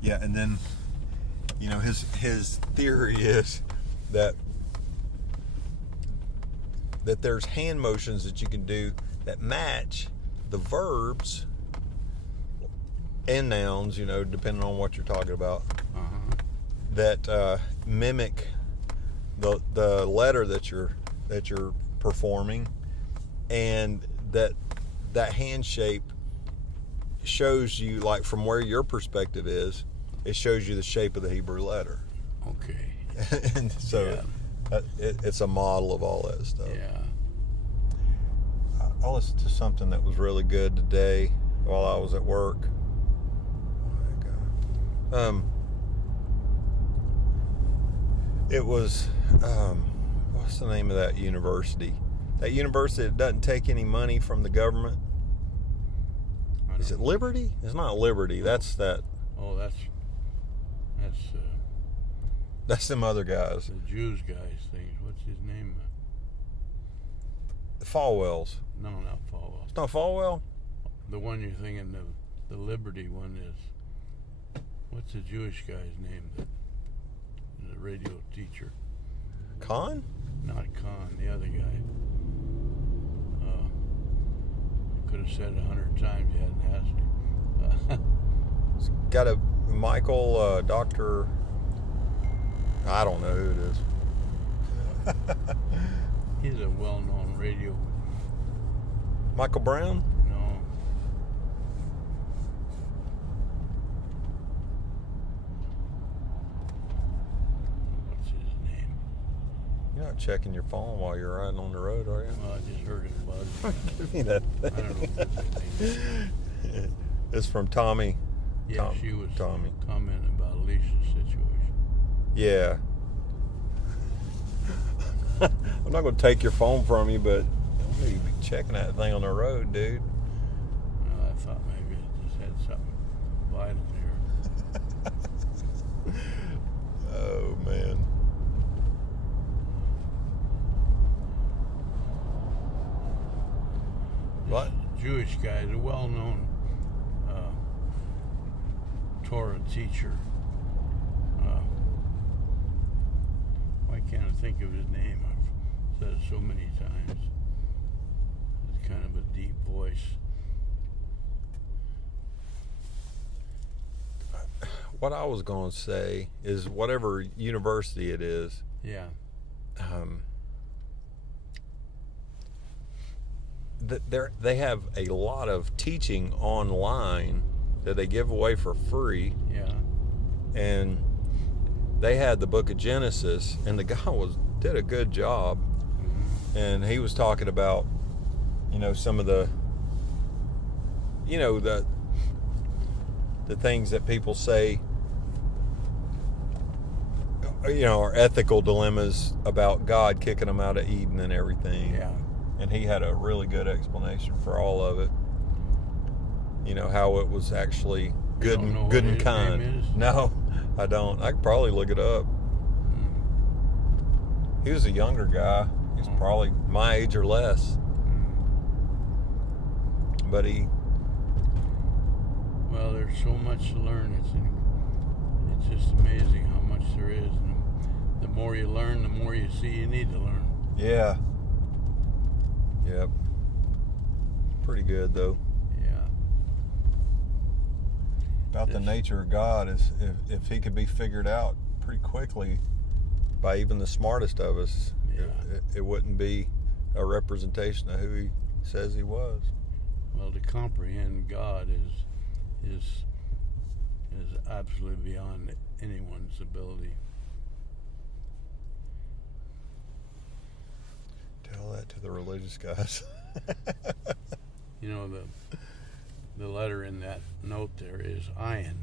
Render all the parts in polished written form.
Yeah, and then, his theory is that there's hand motions that you can do that match the verbs and nouns, depending on what you're talking about, that mimic the letter that you're performing, and that hand shape shows you, like, from where your perspective is, it shows you the shape of the Hebrew letter. Okay. And so it's a model of all that stuff. Yeah. I listened to something that was really good today while I was at work. It was, what's the name of that university? That university that doesn't take any money from the government. Is it Liberty? It's not Liberty. That's that. Oh, that's them other guys. the Jews guys thing. What's his name? Falwell's. No, not Falwell. It's not Falwell? The one you're thinking of, the Liberty one is. What's the Jewish guy's name? The radio teacher. Khan? Not Khan, the other guy. Could have said it 100 times. You hadn't asked me. It's got a Michael, Dr. I don't know who it is. He's a well-known radio. Michael Brown? No. What's his name? You're not checking your phone while you're riding on the road, are you? Well, I just heard it buzz. Give me that thing. I don't know if it's his name. It's from Tommy. Yeah, she was Tommy. commenting about Alicia's situation. Yeah. I'm not going to take your phone from you, but I'm going to be checking that thing on the road, dude. I thought maybe it just had something vital here. Oh, man. What? Jewish guy is a well-known Torah teacher. Why can't I think of his name? I've said it so many times. It's kind of a deep voice. What I was going to say is whatever university it is, Yeah. They have a lot of teaching online that they give away for free. Yeah. And they had the book of Genesis, and the guy did a good job. Mm-hmm. And he was talking about, some of the, the things that people say, are ethical dilemmas about God kicking them out of Eden and everything. Yeah. And he had a really good explanation for all of it. How it was actually good and kind. No, I don't. I could probably look it up. He was a younger guy. He's probably my age or less. But well, there's so much to learn. It's just amazing how much there is. And the more you learn, the more you see you need to learn. Yeah. Yep. Pretty good, though. Yeah. About the nature of God is if he could be figured out pretty quickly by even the smartest of us, it wouldn't be a representation of who he says he was. Well, to comprehend God is absolutely beyond anyone's ability. Tell that to the religious guys. The letter in that note there is Ayin.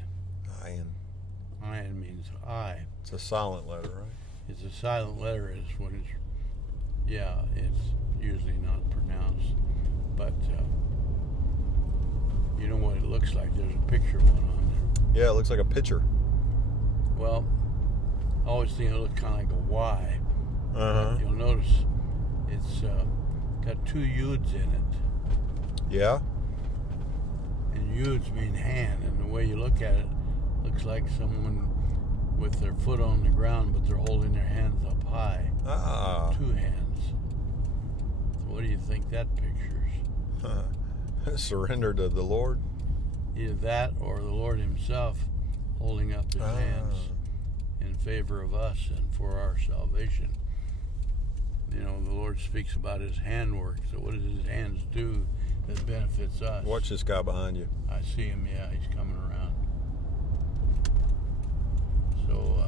Ayin. Ayin means I. It's a silent letter, right? It's a silent letter. Is when it's usually not pronounced, but you know what it looks like. There's a picture of one on there. Yeah, it looks like a picture. Well, I always think it looks kind of like a Y. Uh-huh. You'll notice it's got two Yuds in it. Yeah? And Yuds mean hand, and the way you look at it, Looks like someone with their foot on the ground, but they're holding their hands up high. Ah. 2 hands. So what do you think that pictures? Surrender to the Lord. Either that or the Lord himself holding up his hands in favor of us and for our salvation. You know, the Lord speaks about his handwork. So what does his hands do that benefits us? Watch this guy behind you. I see him, yeah, he's coming around. So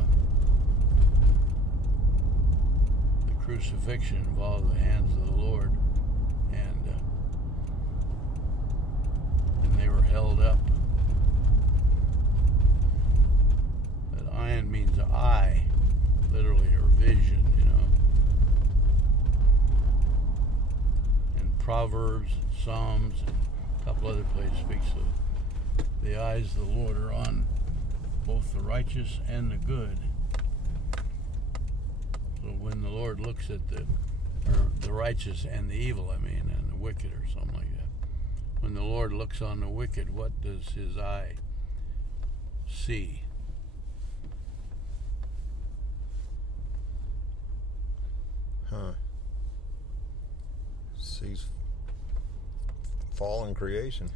the crucifixion involved the hands of the Lord, and they were held up. That Ayin means eye, literally, or vision, you know. And Proverbs, Psalms, and a couple other places speaks of the eyes of the Lord are on both the righteous and the good. So when the Lord looks at the righteous and the evil, I mean, and the wicked or something like that. When the Lord looks on the wicked, what does his eye see? Huh. Sees fallen creation.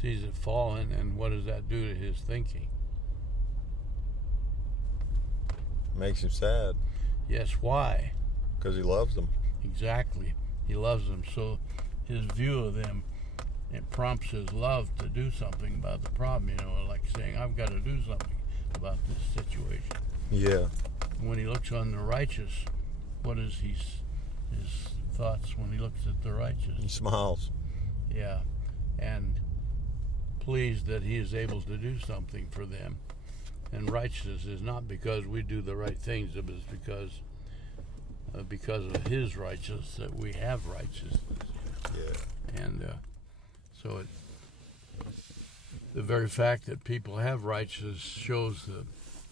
Sees it fallen, and what does that do to his thinking? Makes him sad. Yes, why? Because he loves them. Exactly. He loves them. So his view of them, it prompts his love to do something about the problem, you know, like saying, I've got to do something about this situation. Yeah. When he looks on the righteous, what is his thoughts when he looks at the righteous? He smiles. Yeah. And pleased that he is able to do something for them. And righteousness is not because we do the right things, it is because of his righteousness that we have righteousness. Yeah. And so the very fact that people have righteousness shows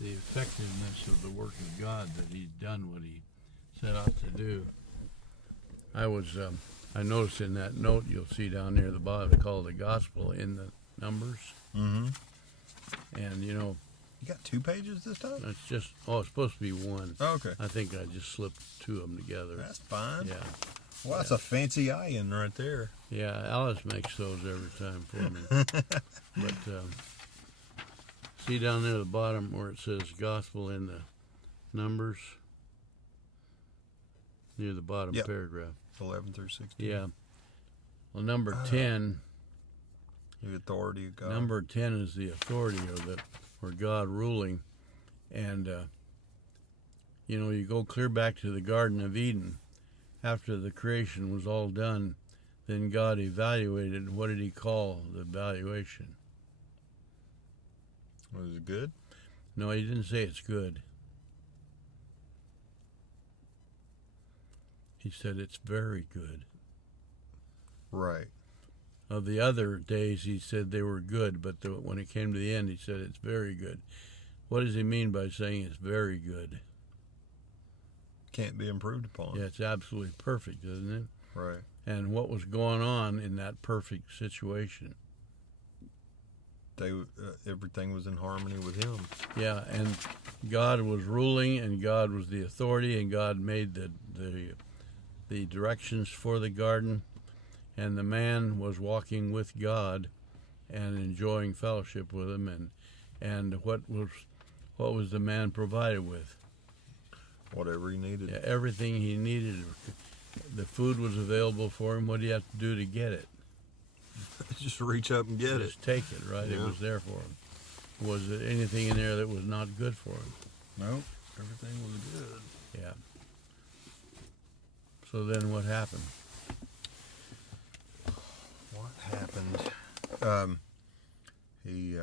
the effectiveness of the work of God, that he's done what he set out to do. I noticed in that note you'll see down near the bottom, it's called the gospel in the numbers. Mm-hmm. And you know, You got 2 pages this time? it's supposed to be one. Oh, okay. I think I just slipped 2 of them together. That's fine. Yeah. Well, that's a fancy Ayin right there. Yeah, Alice makes those every time for me. But see down there at the bottom where it says gospel in the numbers? Near the bottom Yep. paragraph. 11 through 16. Yeah. Well, number 10, The authority of God. number 10 is the authority or God ruling. And, you know, you go clear back to the Garden of Eden. After the creation was all done, then God evaluated. What did he call the evaluation? Was it good? No, he didn't say it's good. He said it's very good. Right. Of the other days, he said they were good, but when it came to the end, he said it's very good. What does he mean by saying it's very good? Can't be improved upon. Yeah, it's absolutely perfect, isn't it? Right. And what was going on in that perfect situation? Everything was in harmony with him. Yeah, and God was ruling, and God was the authority, and God made the directions for the garden, and the man was walking with God and enjoying fellowship with him, and what was the man provided with? Whatever he needed. Yeah, everything he needed. The food was available for him. What do you have to do to get it? Just reach up and get it. Just take it, right? Yeah. It was there for him. Was there anything in there that was not good for him? Nope. Everything was good. Yeah. So then what happened? What happened? He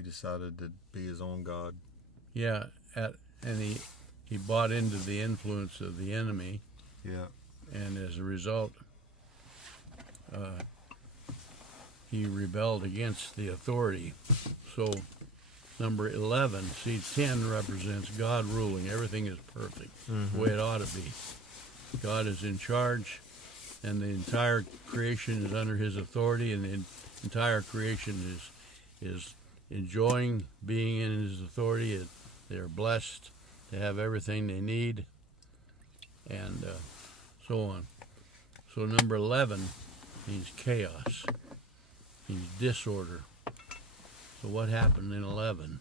decided to be his own God. Yeah, and he bought into the influence of the enemy, Yeah. and as a result, he rebelled against the authority. So, number 11, see, 10 represents God ruling. Everything is perfect, the way it ought to be. God is in charge, and the entire creation is under his authority, and the entire creation is enjoying being in his authority. They're blessed to have everything they need, and so on. So number 11 means chaos, means disorder. So what happened in 11?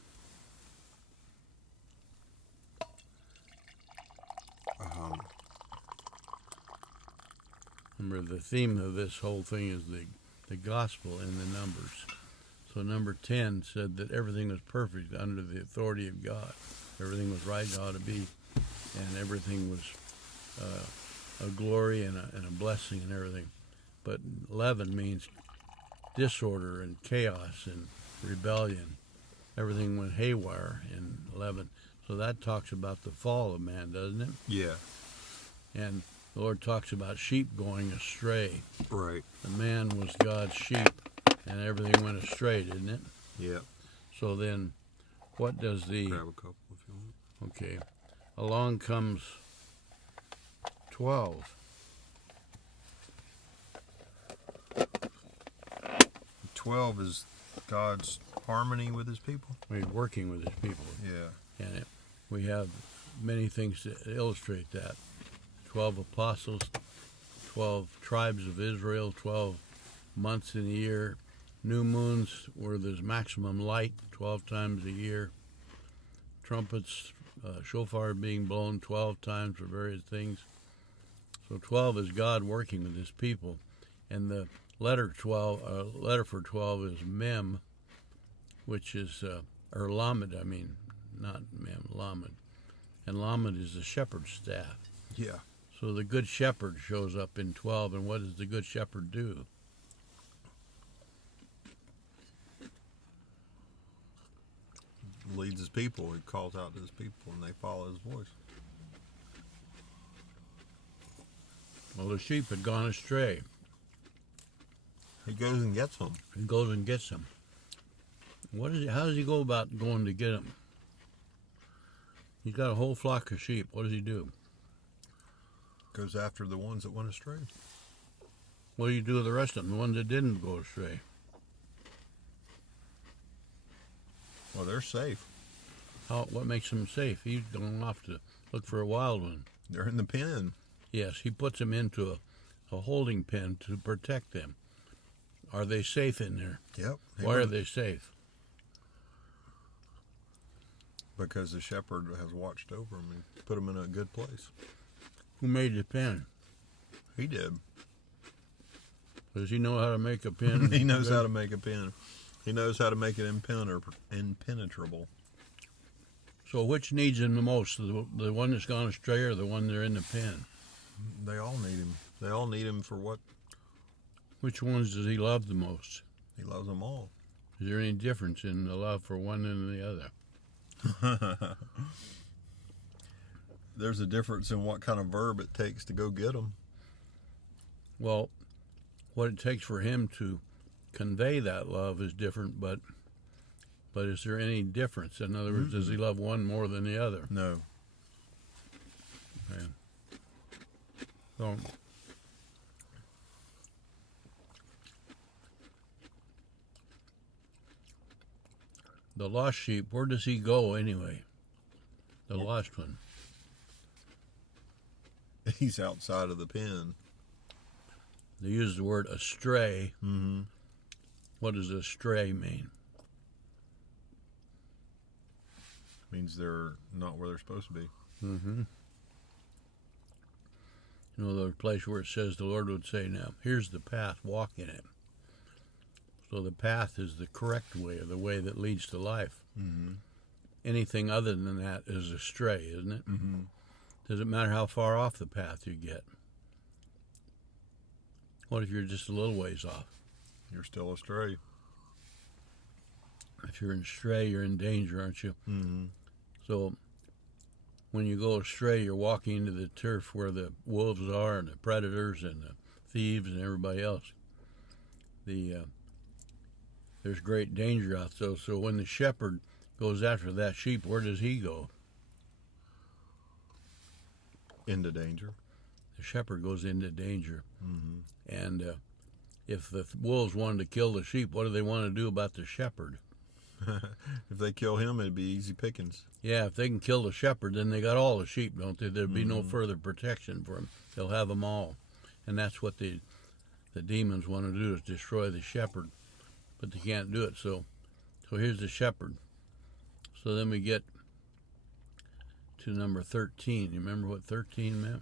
Remember, the theme of this whole thing is the gospel in the numbers. So number 10 said that everything was perfect under the authority of God. Everything was right and ought to be, and everything was a glory and a blessing and everything. But 11 means disorder and chaos and rebellion. Everything went haywire in 11. So that talks about the fall of man, doesn't it? Yeah. And the Lord talks about sheep going astray. Right. The man was God's sheep, and everything went astray, didn't it? Yeah. So then, what does the... Grab a couple if you want. Okay. Along comes 12. 12 is God's harmony with his people. He's working with his people. Yeah. And we have many things to illustrate that. 12 apostles, 12 tribes of Israel, 12 months in a year, new moons where there's maximum light 12 times a year, trumpets, shofar being blown 12 times for various things. So 12 is God working with his people. And the letter for 12 is Mem, which is, or Lamed, not Mem, Lamed. And Lamed is the shepherd's staff. Yeah. So the good shepherd shows up in 12, and what does the good shepherd do? Leads his people. He calls out to his people, and they follow his voice. Well, the sheep had gone astray. He goes and gets them. He goes and gets them. How does he go about going to get them? He's got a whole flock of sheep. What does he do? Goes after the ones that went astray. What do you do with the rest of them, the ones that didn't go astray? Well, they're safe. What makes them safe? He's going off to look for a wild one. They're in the pen. Yes, he puts them into a holding pen to protect them. Are they safe in there? Yep. Why are they safe? Because the shepherd has watched over them and put them in a good place. Who made the pen? He did. Does he know how to make a pen? He knows how to make a pen. He knows how to make it impenetrable. So which needs him the most? The one that's gone astray or the one that's in the pen? They all need him. They all need him for what? Which ones does he love the most? He loves them all. Is there any difference in the love for one and the other? There's a difference in what kind of verb it takes to go get them. Well, what it takes for him to convey that love is different, but is there any difference? In other words, does he love one more than the other? No. Okay. So, the lost sheep, where does he go anyway? The lost one. He's outside of the pen. They use the word astray. Mm-hmm. What does astray mean? Means they're not where they're supposed to be. Mm-hmm. You know, the place where it says the Lord would say, now, here's the path, walk in it. So the path is the correct way, or the way that leads to life. Mm-hmm. Anything other than that is astray, isn't it? Mm-hmm. Does it matter how far off the path you get? What if you're just a little ways off? You're still astray. If you're astray, you're in danger, aren't you? Mm-hmm. So when you go astray, you're walking into the turf where the wolves are and the predators and the thieves and everybody else. There's great danger out there. So when the shepherd goes after that sheep, where does he go? Into danger. The shepherd goes into danger. Mm-hmm. And if the wolves wanted to kill the sheep, what do they want to do about the shepherd? If they kill him, it'd be easy pickings. Yeah, if they can kill the shepherd, then they got all the sheep, don't they? There'd be no further protection for them. They'll have them all. And that's what the demons want to do, is destroy the shepherd. But they can't do it. So here's the shepherd. So then we get to number 13. You remember what 13 meant?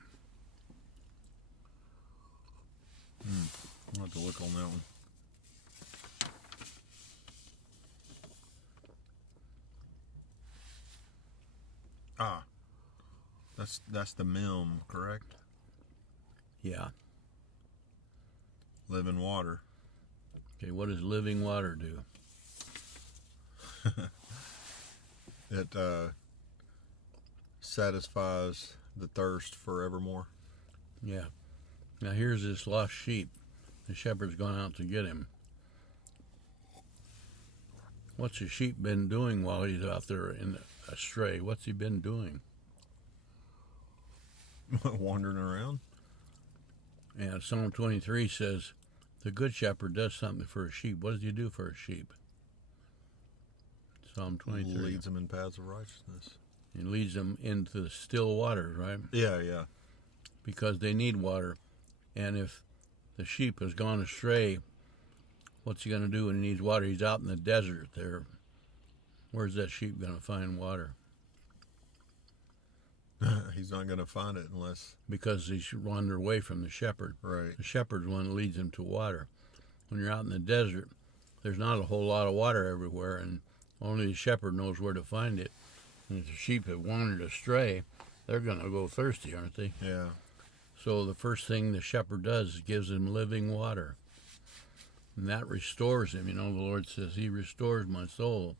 I'll have to look on that one. Ah, that's the mem, correct? Yeah. Living water. Okay, what does living water do? It satisfies the thirst forevermore. Yeah. Now here's this lost sheep. The shepherd's gone out to get him. What's the sheep been doing while he's out there astray? What's he been doing? Wandering around. And Psalm 23 says, the good shepherd does something for a sheep. What does he do for a sheep? Psalm 23. Leads them in paths of righteousness. He leads them into the still waters, right? Yeah. Because they need water. And if the sheep has gone astray, what's he going to do when he needs water? He's out in the desert there. Where's that sheep going to find water? He's not going to find it unless... Because he's wandered away from the shepherd. Right. The shepherd's one that leads him to water. When you're out in the desert, there's not a whole lot of water everywhere, and only the shepherd knows where to find it. And if the sheep have wandered astray, they're going to go thirsty, aren't they? Yeah. So the first thing the shepherd does is gives him living water. And that restores him. You know, the Lord says, he restores my soul.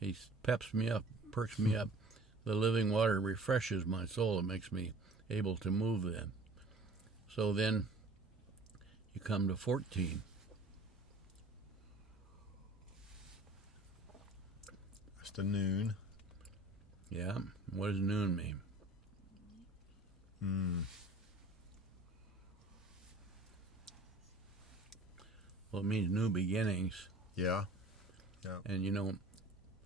He peps me up, perks me up. The living water refreshes my soul. It makes me able to move then. So then you come to 14. That's the noon. Yeah. What does noon mean? Well, it means new beginnings. Yeah. And you know,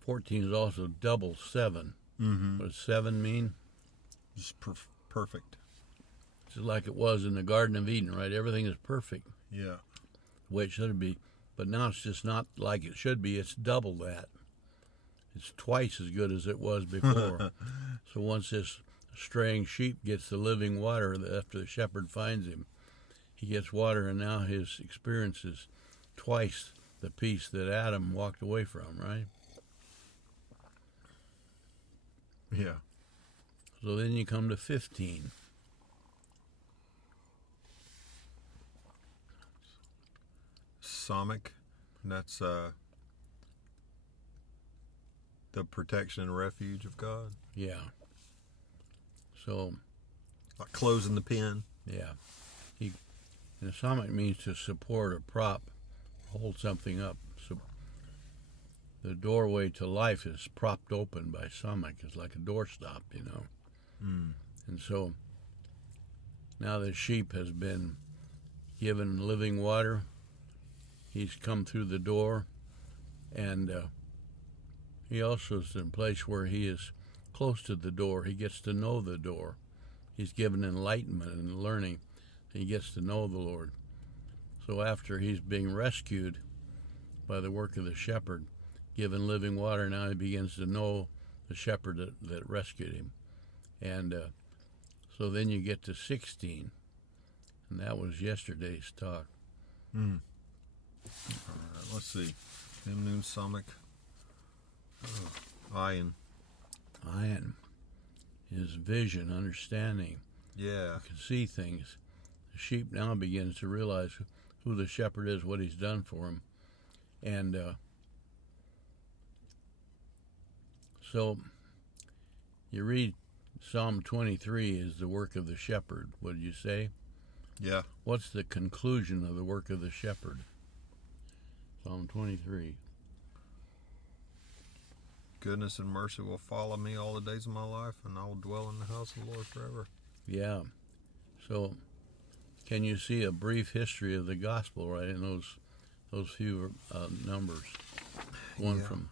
14 is also double 7. Mm-hmm. What does 7 mean? Just perfect. Just like it was in the Garden of Eden, right? Everything is perfect, Yeah. the way it should be. But now it's just not like it should be. It's double that. It's twice as good as it was before. So once this straying sheep gets the living water after the shepherd finds him, he gets water, and now his experience is twice the peace that Adam walked away from, right? Yeah. So then you come to 15. Psalmic, and that's the protection and refuge of God. Yeah. So, Like closing the pen. yeah. And psalmic means to support or prop, hold something up. So the doorway to life is propped open by psalmic. It's like a doorstop, you know. And so now the sheep has been given living water. He's come through the door, and he also is in a place where he is close to the door. He gets to know the door. He's given enlightenment and learning. He gets to know the Lord. So after he's being rescued by the work of the shepherd, given living water, now he begins to know the shepherd that rescued him. And so then you get to 16, and that was yesterday's talk. All right, let's see. Him, noon, Psalmic. Ayin. Ayin is vision, understanding. Yeah. You can see things. The sheep now begins to realize who the shepherd is, what he's done for him. And so you read Psalm 23 is the work of the shepherd. What did you say? Yeah. What's the conclusion of the work of the shepherd? Psalm 23. Goodness and mercy will follow me all the days of my life, and I will dwell in the house of the Lord forever. Yeah. So can you see a brief history of the gospel right in those few numbers? One Yeah. from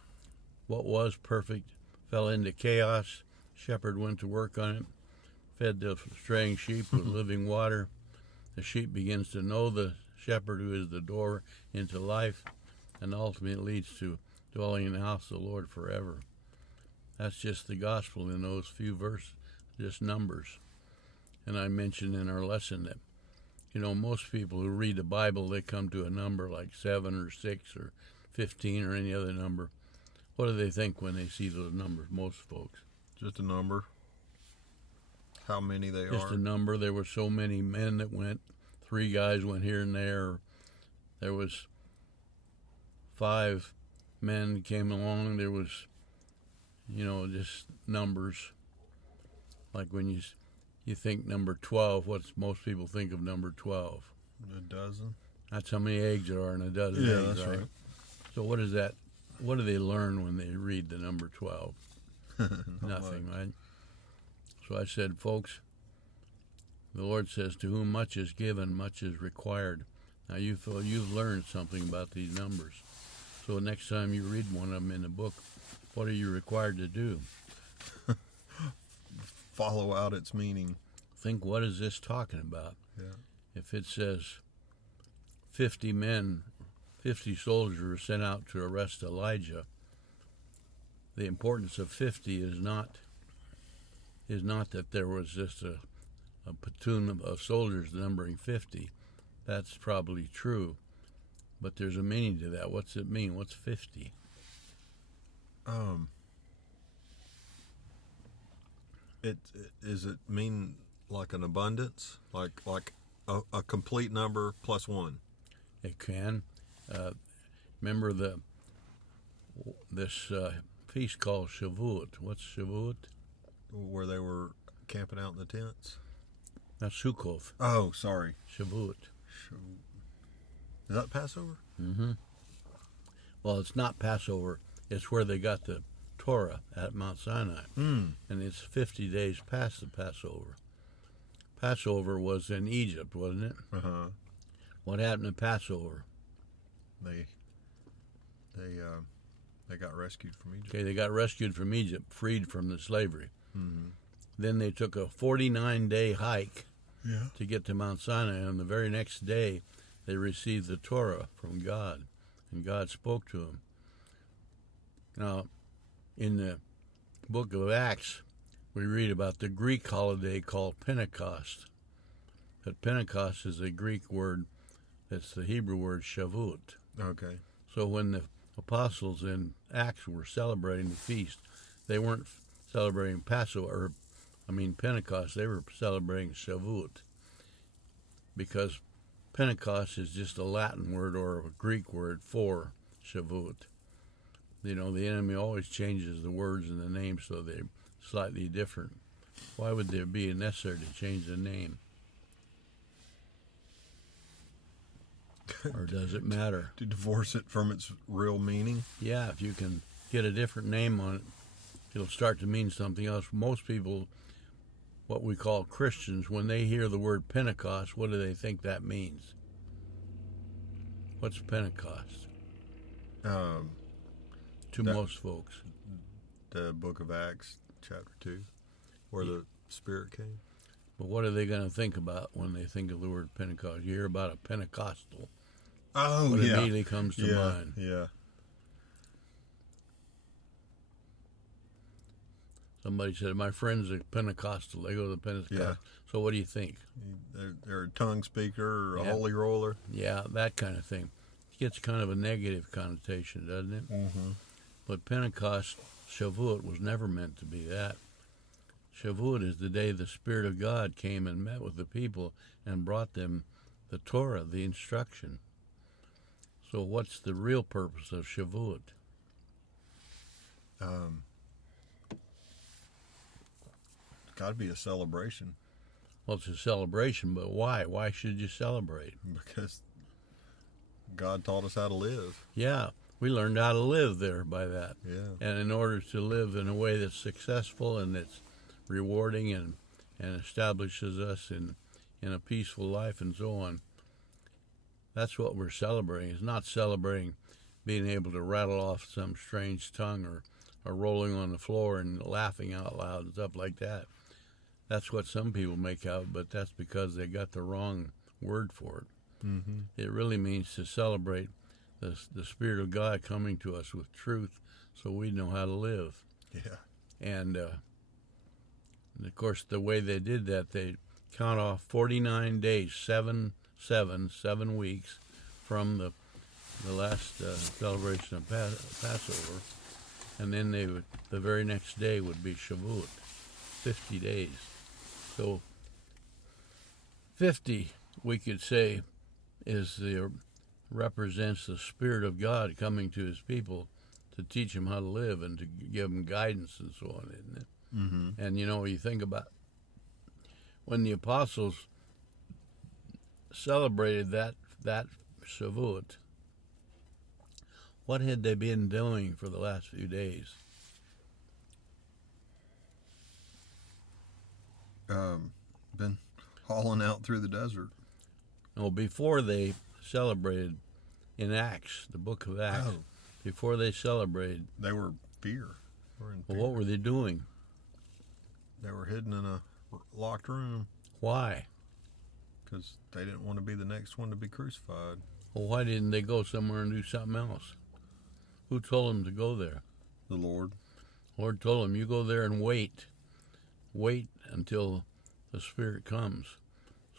What was perfect fell into chaos. Shepherd went to work on it, fed the straying sheep with living water. The sheep begins to know the shepherd, who is the door into life, and ultimately leads to dwelling in the house of the Lord forever. That's just the gospel in those few verses, just numbers. And I mentioned in our lesson that, most people who read the Bible, they come to a number like 7 or 6 or 15 or any other number. What do they think when they see those numbers, most folks? Just a number. How many they Just are. a number. There were so many men that went. 3 guys went here and there. There was 5 men came along. There was, just numbers. Like when you think number 12, what's most people think of number 12? A dozen. That's how many eggs there are in a dozen Yeah, eggs, that's right. So what is that? What do they learn when they read the number 12? Nothing, right? So I said, folks, the Lord says, to whom much is given, much is required. Now you feel you've learned something about these numbers. So next time you read one of them in the book, what are you required to do? Follow out its meaning. Think, what is this talking about? Yeah. If it says 50 men, 50 soldiers were sent out to arrest Elijah, the importance of 50 is not that there was just a platoon of soldiers numbering 50. That's probably true, but there's a meaning to that. What's it mean? What's 50? Does it mean like an abundance, like a complete number plus one? It can. Remember this feast called Shavuot. What's Shavuot? Where they were camping out in the tents? That's Sukkot. Oh, sorry. Shavuot. Is that Passover? Mm-hmm. Well, it's not Passover. It's where they got the Torah at Mount Sinai. And it's 50 days past the Passover. Passover was in Egypt, wasn't it? Uh-huh. What happened to Passover? They got rescued from Egypt. Okay, they got rescued from Egypt, freed from the slavery. Mm-hmm. Then they took a 49-day hike Yeah. to get to Mount Sinai. And on the very next day, they received the Torah from God, and God spoke to them. Now, in the book of Acts, we read about the Greek holiday called Pentecost. But Pentecost is a Greek word that's the Hebrew word Shavuot. Okay. So when the apostles in Acts were celebrating the feast, they weren't celebrating Pentecost. They were celebrating Shavuot, because Pentecost is just a Latin word or a Greek word for Shavuot. The enemy always changes the words and the names so they're slightly different. Why would there be necessary to change the name? Or does it matter? To divorce it from its real meaning? Yeah, if you can get a different name on it, it'll start to mean something else. Most people, what we call Christians, when they hear the word Pentecost, what do they think that means? What's Pentecost? To most folks. The book of Acts, chapter 2, where the Spirit came. But what are they going to think about when they think of the word Pentecost? You hear about a Pentecostal. Oh, what yeah. immediately comes to mind? Yeah. Somebody said, my friend's a Pentecostal. They go to the Pentecost. Yeah. So what do you think? They're a tongue speaker or a Yeah. holy roller. Yeah, that kind of thing. It gets kind of a negative connotation, doesn't it? Mm-hmm. But Pentecost, Shavuot, was never meant to be that. Shavuot is the day the Spirit of God came and met with the people and brought them the Torah, the instruction. So what's the real purpose of Shavuot? Got to be a celebration. Well, it's a celebration, but why? Why should you celebrate? Because God taught us how to live. Yeah, we learned how to live there by that. Yeah. And in order to live in a way that's successful and that's rewarding and establishes us in a peaceful life and so on, that's what we're celebrating. It's not celebrating being able to rattle off some strange tongue or or rolling on the floor and laughing out loud and stuff like that. That's what some people make out, but that's because they got the wrong word for it. Mm-hmm. It really means to celebrate the Spirit of God coming to us with truth so we know how to live. Yeah. And of course, the way they did that, they count off 49 days, 7 weeks from the last celebration of Passover, and then the very next day would be Shavuot, 50 days. So 50, we could say, represents the Spirit of God coming to His people to teach them how to live and to give them guidance and so on, isn't it? Mm-hmm. And you think about when the apostles celebrated that Shavuot, what had they been doing for the last few days? Been hauling out through the desert. No, before they celebrated in Acts, the book of Acts, before they celebrated, They were fear. well, what were they doing? They were hidden in a locked room Why? because they didn't want to be the next one to be crucified. Well, why didn't they go somewhere and do something else? Who told them to go there? The Lord. The Lord told them, you go there and wait. Wait until the Spirit comes.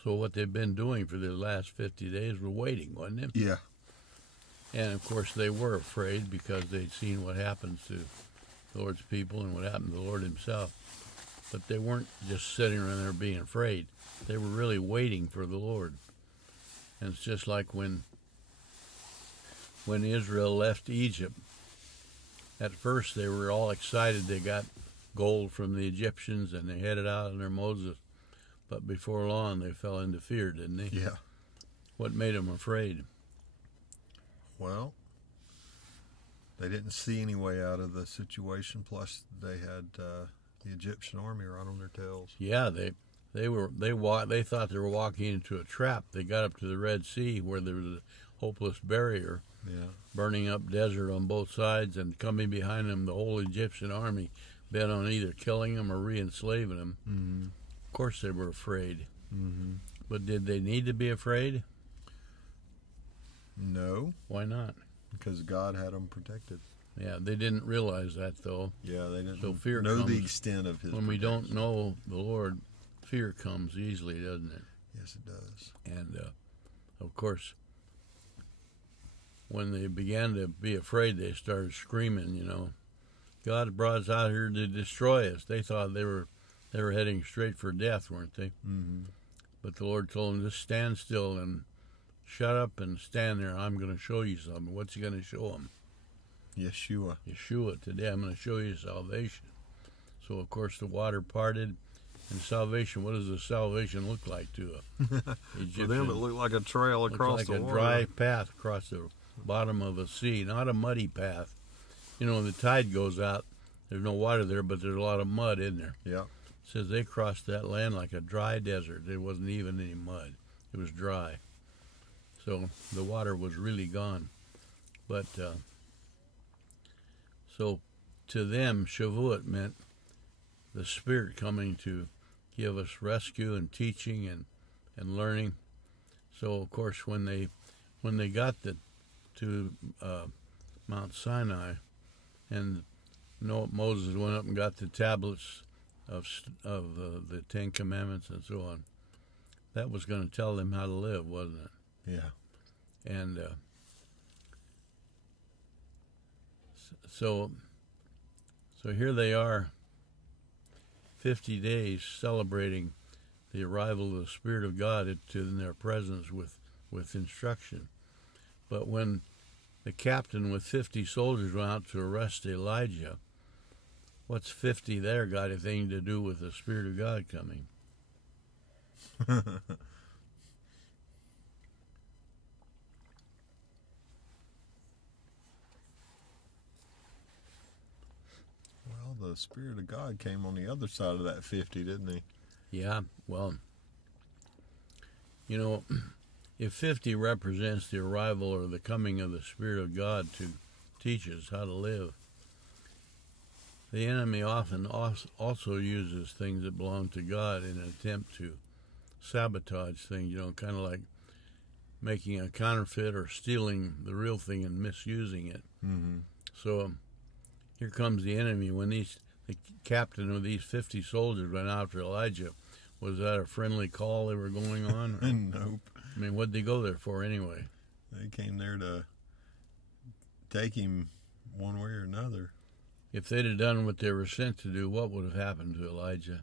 So what they've been doing for the last 50 days were waiting, wasn't it? Yeah. And, of course, they were afraid because they'd seen what happens to the Lord's people and what happened to the Lord Himself. But they weren't just sitting around there being afraid. They were really waiting for the Lord. And it's just like when Israel left Egypt. At first, they were all excited. They got gold from the Egyptians, and they headed out under Moses. But before long, they fell into fear, didn't they? Yeah. What made them afraid? Well, they didn't see any way out of the situation. Plus, they had the Egyptian army right on their tails. Yeah, they thought they were walking into a trap. They got up to the Red Sea where there was a hopeless barrier, Yeah. burning up desert on both sides, and coming behind them the whole Egyptian army, bent on either killing them or re-enslaving them. Mm-hmm. Of course, they were afraid. Mm-hmm. But did they need to be afraid? No, Why not? because God had them protected. Yeah, they didn't realize that though. Yeah, they didn't So fear know the comes extent of His when we protection. don't know the Lord. Fear comes easily, doesn't it? Yes, it does. And of course, when they began to be afraid, they started screaming. God brought us out here to destroy us. They thought they were heading straight for death, weren't they? Mm-hmm. But the Lord told them, just stand still and shut up and stand there. I'm going to show you something. What's He going to show them? Yeshua. Yeshua. Today I'm going to show you salvation. So, of course, the water parted. And salvation, what does the salvation look like to a Egyptian? For them, it looked like a trail across like the a water. dry path across the bottom of a sea, not a muddy path. When the tide goes out, there's no water there, but there's a lot of mud in there. Yeah. It says they crossed that land like a dry desert. There wasn't even any mud. It was dry. So the water was really gone. But so to them, Shavuot meant the Spirit coming to give us rescue and teaching and learning. So of course, when they got to Mount Sinai, and Moses went up and got the tablets of the Ten Commandments and so on, that was going to tell them how to live, wasn't it? Yeah. And so here they are, 50 days celebrating the arrival of the Spirit of God in their presence with instruction. But when the captain with 50 soldiers went out to arrest Elijah, what's 50 there got anything to do with the Spirit of God coming? Well, the Spirit of God came on the other side of that 50, didn't He? Yeah, well, if 50 represents the arrival or the coming of the Spirit of God to teach us how to live, The enemy often also uses things that belong to God in an attempt to sabotage things, kind of like making a counterfeit or stealing the real thing and misusing it. Mm-hmm. So here comes the enemy. When the captain of these 50 soldiers went after Elijah, was that a friendly call they were going on? Nope. I mean, what'd they go there for anyway? They came there to take him one way or another. If they'd have done what they were sent to do, what would have happened to Elijah?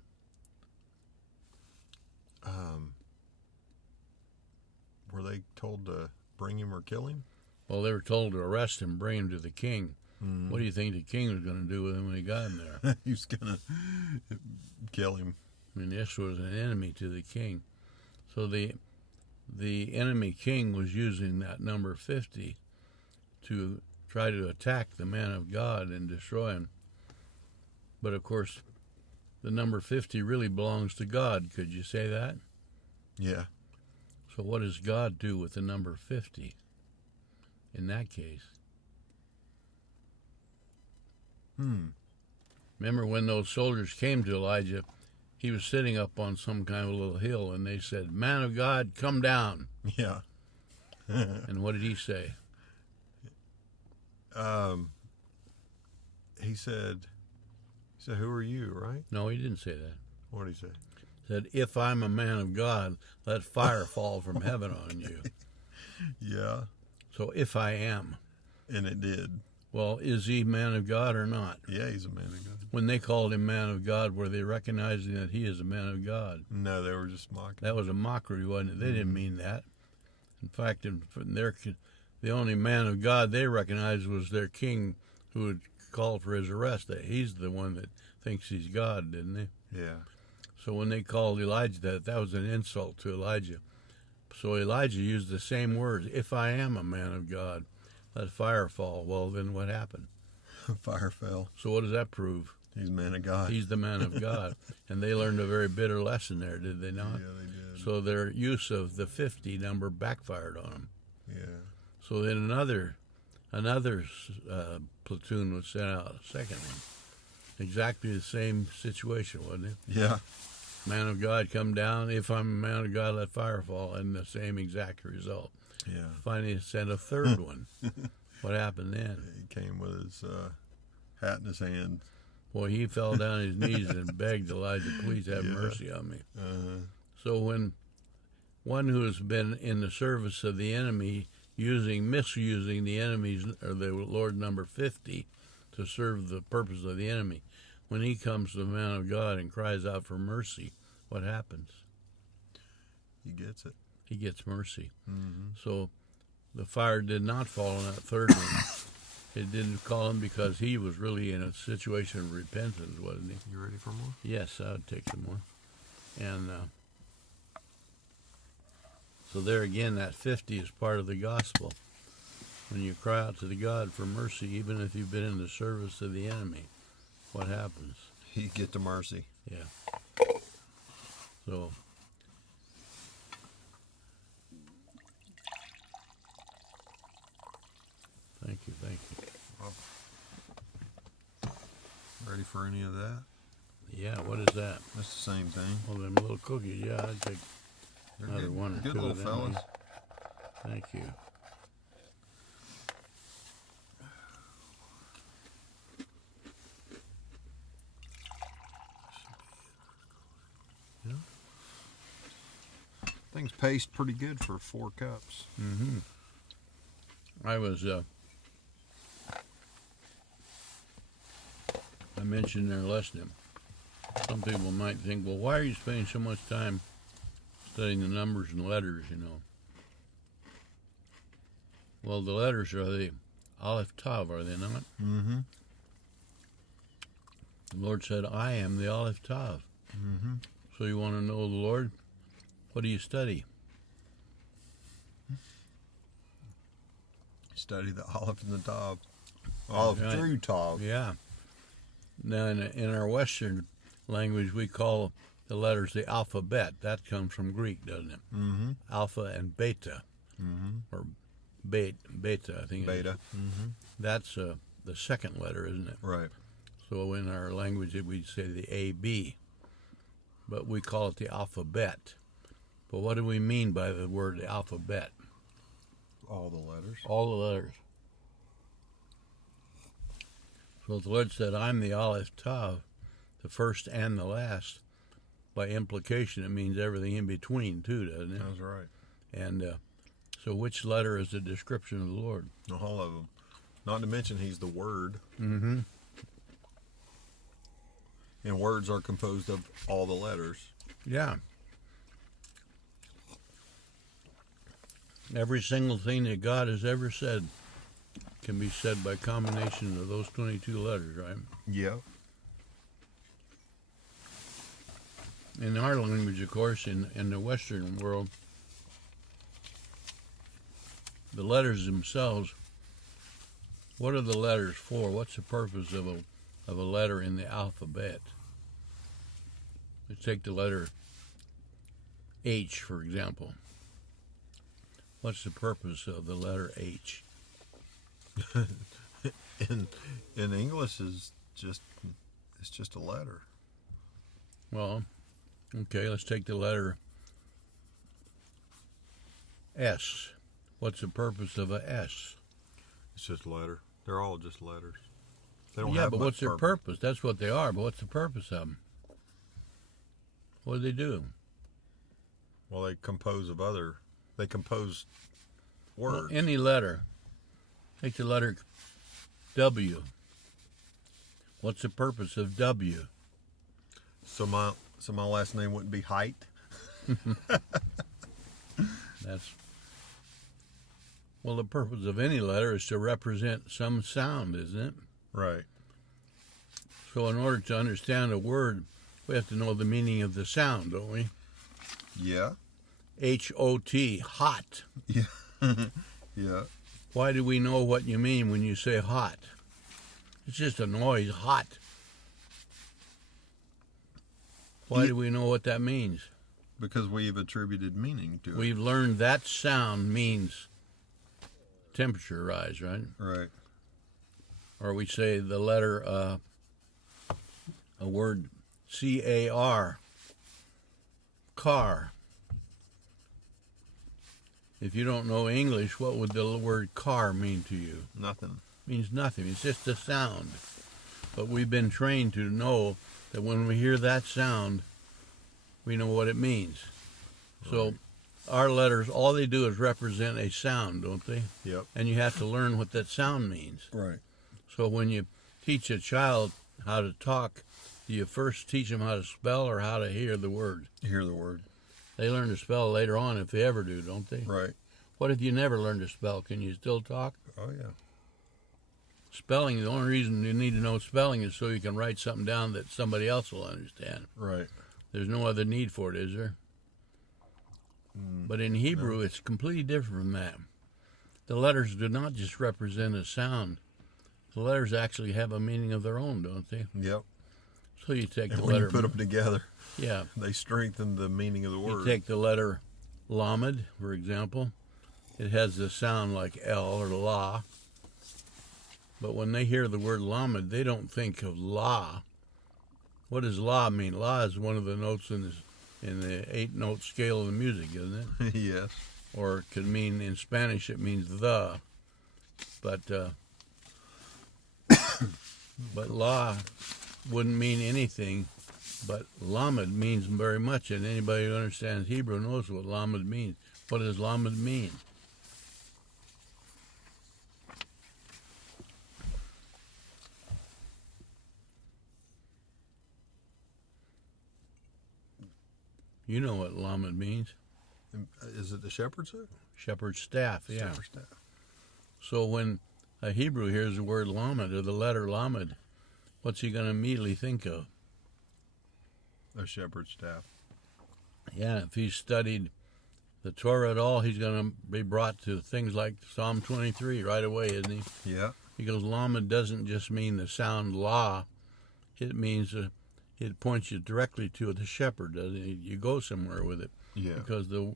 Were they told to bring him or kill him? Well, they were told to arrest him, bring him to the king. Mm-hmm. What do you think the king was going to do with him when he got him there? He was going to kill him. I mean, this was an enemy to the king. So the enemy king was using that number 50 to try to attack the man of God and destroy him. But of course, the number 50 really belongs to God. Could you say that? Yeah. So what does God do with the number 50 in that case? Remember when those soldiers came to Elijah, he was sitting up on some kind of a little hill, and they said, "Man of God, come down." Yeah. And what did he say? He said, "Who are you?" Right? No, he didn't say that. What did he say? He said, "If I'm a man of God, let fire fall from heaven on you." Yeah. So if I am. And it did. Well, is he man of God or not? Yeah, he's a man of God. When they called him man of God, were they recognizing that he is a man of God? No, they were just mocking. That was a mockery, wasn't it? They didn't mean that. In fact, the only man of God they recognized was their king, who had called for his arrest. He's the one that thinks he's God, didn't he? Yeah. So when they called Elijah that was an insult to Elijah. So Elijah used the same words, "If I am a man of God, let fire fall." Well, then what happened? Fire fell. So what does that prove? He's a man of God. He's the man of God. And they learned a very bitter lesson there, did they not? Yeah, they did. So their use of the 50 number backfired on them. Yeah. So then another platoon was sent out, a second one. Exactly the same situation, wasn't it? Yeah. Man of God, come down. If I'm a man of God, let fire fall. And the same exact result. Yeah. Finally sent a third one. What happened then? He came with his hat in his hand. Boy, he fell down on his knees and begged Elijah, "Please have mercy on me." So when one who has been in the service of the enemy, misusing the enemy's or the Lord number 50 to serve the purpose of the enemy, when he comes to the man of God and cries out for mercy, what happens? He gets it. He gets mercy. Mm-hmm. So the fire did not fall on that third one. It didn't call him because he was really in a situation of repentance, wasn't he? You ready for more? Yes, I would take some more. And so there again, that 50 is part of the gospel. When you cry out to the God for mercy, even if you've been in the service of the enemy, what happens? You get the mercy. Yeah. So thank you. Well, ready for any of that? Yeah, what is that? That's the same thing. Oh, them little cookies. Yeah, I'd take They're another good, one or good two little of them. fellas. Thank you. Yeah. Things paced pretty good for 4 cups. Mm-hmm. I mentioned their lesson. Some people might think, well, why are you spending so much time studying the numbers and letters, Well, the letters are the Aleph Tav, are they not? Mm-hmm. The Lord said, "I am the Aleph Tav." Mm-hmm. So you want to know the Lord? What do you study? Study the Aleph and the Tav. Aleph Right. through Tav. Yeah. Now, in our Western language, we call the letters the alphabet. That comes from Greek, doesn't it? Mm-hmm. Alpha and beta, Mm-hmm. or beta, I think. Beta. Mm-hmm. That's the second letter, isn't it? Right. So in our language, we'd say the A-B, but we call it the alphabet. But what do we mean by the word alphabet? All the letters. All the letters. So the Lord said, I'm the Aleph Tav, the first and the last. By implication, it means everything in between, too, doesn't it? That's right. And so which letter is a description of the Lord? All of them. Not to mention he's the Word. Mm-hmm. And words are composed of all the letters. Yeah. Every single thing that God has ever said can be said by combination of those 22 letters, right? Yeah. In our language, of course, in the Western world, the letters themselves, what are the letters for? What's the purpose of a letter in the alphabet? Let's take the letter H, for example. What's the purpose of the letter H? in English it's just a letter. Well, okay, let's take the letter S. What's the purpose of a S? It's just a letter. They're all just letters. They don't Yeah, have but much what's their purpose? That's what they are, but what's the purpose of them? What do they do? Well, they compose words. Well, any letter. Take the letter W. What's the purpose of W? So my last name wouldn't be Height. Well, the purpose of any letter is to represent some sound, isn't it? Right. So in order to understand a word, we have to know the meaning of the sound, don't we? Yeah. H-O-T, hot. Yeah. Yeah. Why do we know what you mean when you say hot? It's just a noise, hot. Why do we know what that means? Because we've attributed meaning to it. We've learned that sound means temperature rise, right? Right. Or we say the letter, a word, C-A-R, car. If you don't know English, what would the word car mean to you? Nothing. It means nothing. It's just a sound. But we've been trained to know that when we hear that sound, we know what it means. So our letters, all they do is represent a sound, don't they? Yep. And you have to learn what that sound means. Right. So when you teach a child how to talk, do you first teach them how to spell or how to hear the word? Hear the word. They learn to spell later on if they ever do, don't they? Right. What if you never learn to spell? Can you still talk? Oh, yeah. Spelling, the only reason you need to know spelling is so you can write something down that somebody else will understand. Right. There's no other need for it, is there? But in Hebrew, it's completely different from that. The letters do not just represent a sound. The letters actually have a meaning of their own, don't they? Yep. So you take And the when letter... you put them together, Yeah. they strengthen the meaning of the word. You take the letter Lamed, for example. It has the sound like L or La. But when they hear the word Lamed, they don't think of La. What does La mean? La is one of the notes in the 8-note scale of the music, isn't it? Yes. Or it could mean, in Spanish, it means the. But but La wouldn't mean anything. But Lamed means very much, and anybody who understands Hebrew knows what Lamed means. What does Lamed mean? You know what Lamed means. Is it the shepherd's hook? Shepherd's staff, yeah. Shepherd's staff. So when a Hebrew hears the word Lamed or the letter Lamed, what's he going to immediately think of? A shepherd's staff. Yeah, if he's studied the Torah at all, he's going to be brought to things like Psalm 23 right away, isn't he? Yeah. Because Lamed doesn't just mean the sound La. It means it points you directly to the shepherd, doesn't it? You go somewhere with it. Yeah. Because the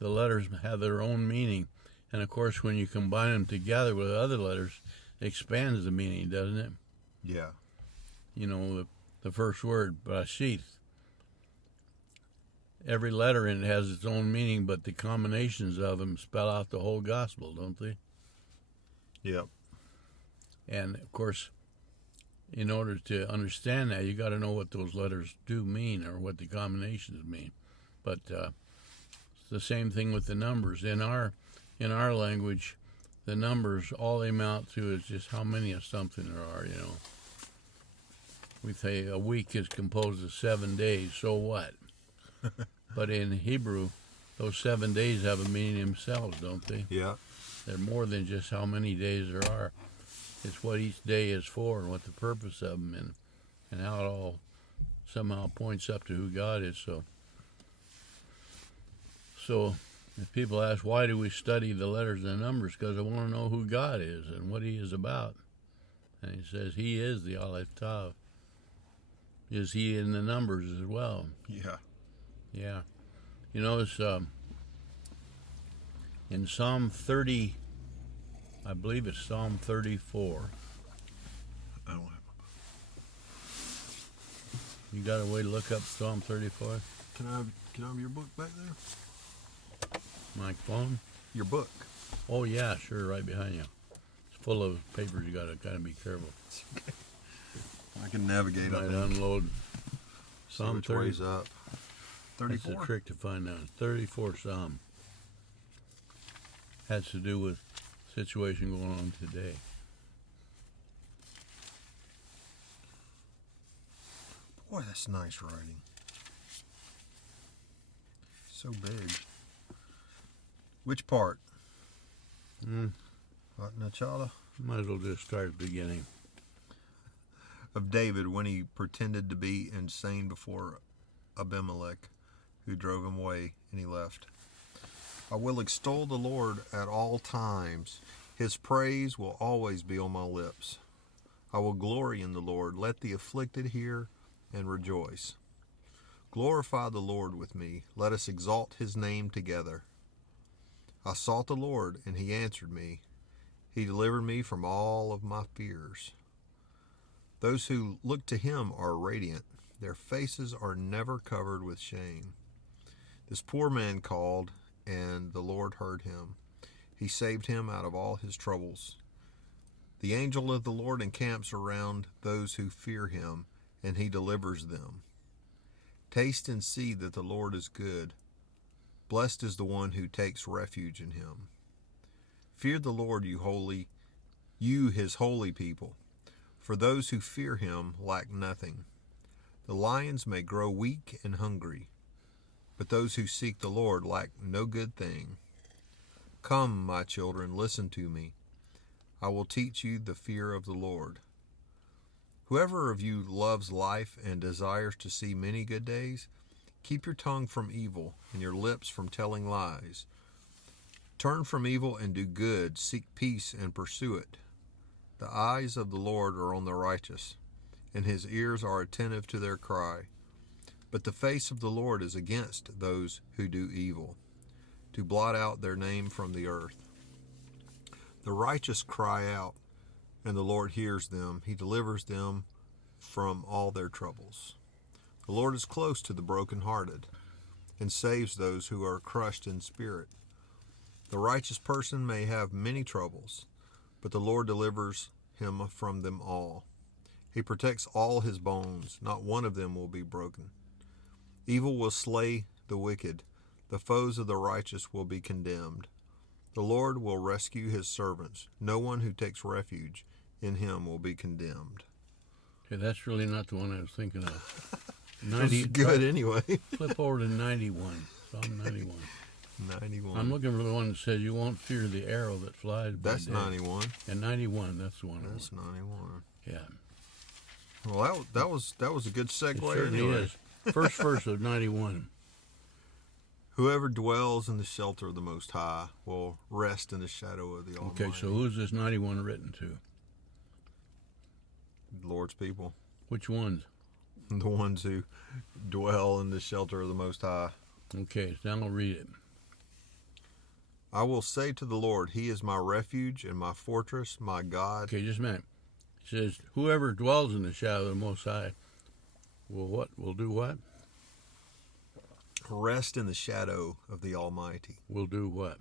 letters have their own meaning. And, of course, when you combine them together with other letters, it expands the meaning, doesn't it? Yeah. the first word, Brashith. Every letter in it has its own meaning, but the combinations of them spell out the whole gospel, don't they? Yep. And, of course, in order to understand that, you got to know what those letters do mean or what the combinations mean. But it's the same thing with the numbers. In our language, the numbers, all they amount to is just how many of something there are, We say a week is composed of 7 days, so what? But in Hebrew, those 7 days have a meaning themselves, don't they? Yeah. They're more than just how many days there are. It's what each day is for and what the purpose of them and how it all somehow points up to who God is. So if people ask, why do we study the letters and the numbers? Because I want to know who God is and what he is about. And he says he is the Aleph Tav. Is he in the numbers as well? Yeah. Yeah. You notice in Psalm 30, I believe it's Psalm 34. I don't have. You got a way to look up Psalm 34? Can I have your book back there? My phone? Your book. Oh yeah, sure, right behind you. It's full of papers. You got to kind of be careful. I can navigate Might up there. unload. Psalm Which 30. way's up? 34. That's the trick to find out. 34 Psalm. Has to do with situation going on today. Boy, that's nice writing. So big. Which part? Nachala? Might as well just start at the beginning. Of David when he pretended to be insane before Abimelech, who drove him away, and he left. I will extol the Lord at all times. His praise will always be on my lips. I will glory in the Lord. Let the afflicted hear and rejoice. Glorify the Lord with me. Let us exalt his name together. I sought the Lord, and he answered me. He delivered me from all of my fears. Those who look to him are radiant. Their faces are never covered with shame. This poor man called, and the Lord heard him. He saved him out of all his troubles. The angel of the Lord encamps around those who fear him, and he delivers them. Taste and see that the Lord is good. Blessed is the one who takes refuge in him. Fear the Lord, you his holy people. For those who fear him lack nothing. The lions may grow weak and hungry, but those who seek the Lord lack no good thing. Come, my children, listen to me. I will teach you the fear of the Lord. Whoever of you loves life and desires to see many good days, keep your tongue from evil and your lips from telling lies. Turn from evil and do good, seek peace and pursue it. The eyes of the Lord are on the righteous, and his ears are attentive to their cry. But the face of the Lord is against those who do evil, to blot out their name from the earth. The righteous cry out, and the Lord hears them. He delivers them from all their troubles. The Lord is close to the brokenhearted, and saves those who are crushed in spirit. The righteous person may have many troubles, but the Lord delivers him from them all. He protects all his bones. Not one of them will be broken. Evil will slay the wicked. The foes of the righteous will be condemned. The Lord will rescue his servants. No one who takes refuge in him will be condemned. Okay, that's really not the one I was thinking of. That's good anyway. Flip over to 91. Psalm 91. 91. I'm looking for the one that says you won't fear the arrow that flies by That's day. 91. And 91, that's the one. That's 91. Yeah. Well, that was a good segue It certainly anyway. is. First verse of 91. Whoever dwells in the shelter of the Most High will rest in the shadow of the Almighty. Okay, so who's this 91 written to? The Lord's people. Which ones? The ones who dwell in the shelter of the Most High. Okay, so now I'll read it. I will say to the Lord, He is my refuge and my fortress, my God. Okay, just a minute. He says, whoever dwells in the shadow of the Most High will what? Will do what? Rest in the shadow of the Almighty. Will do what?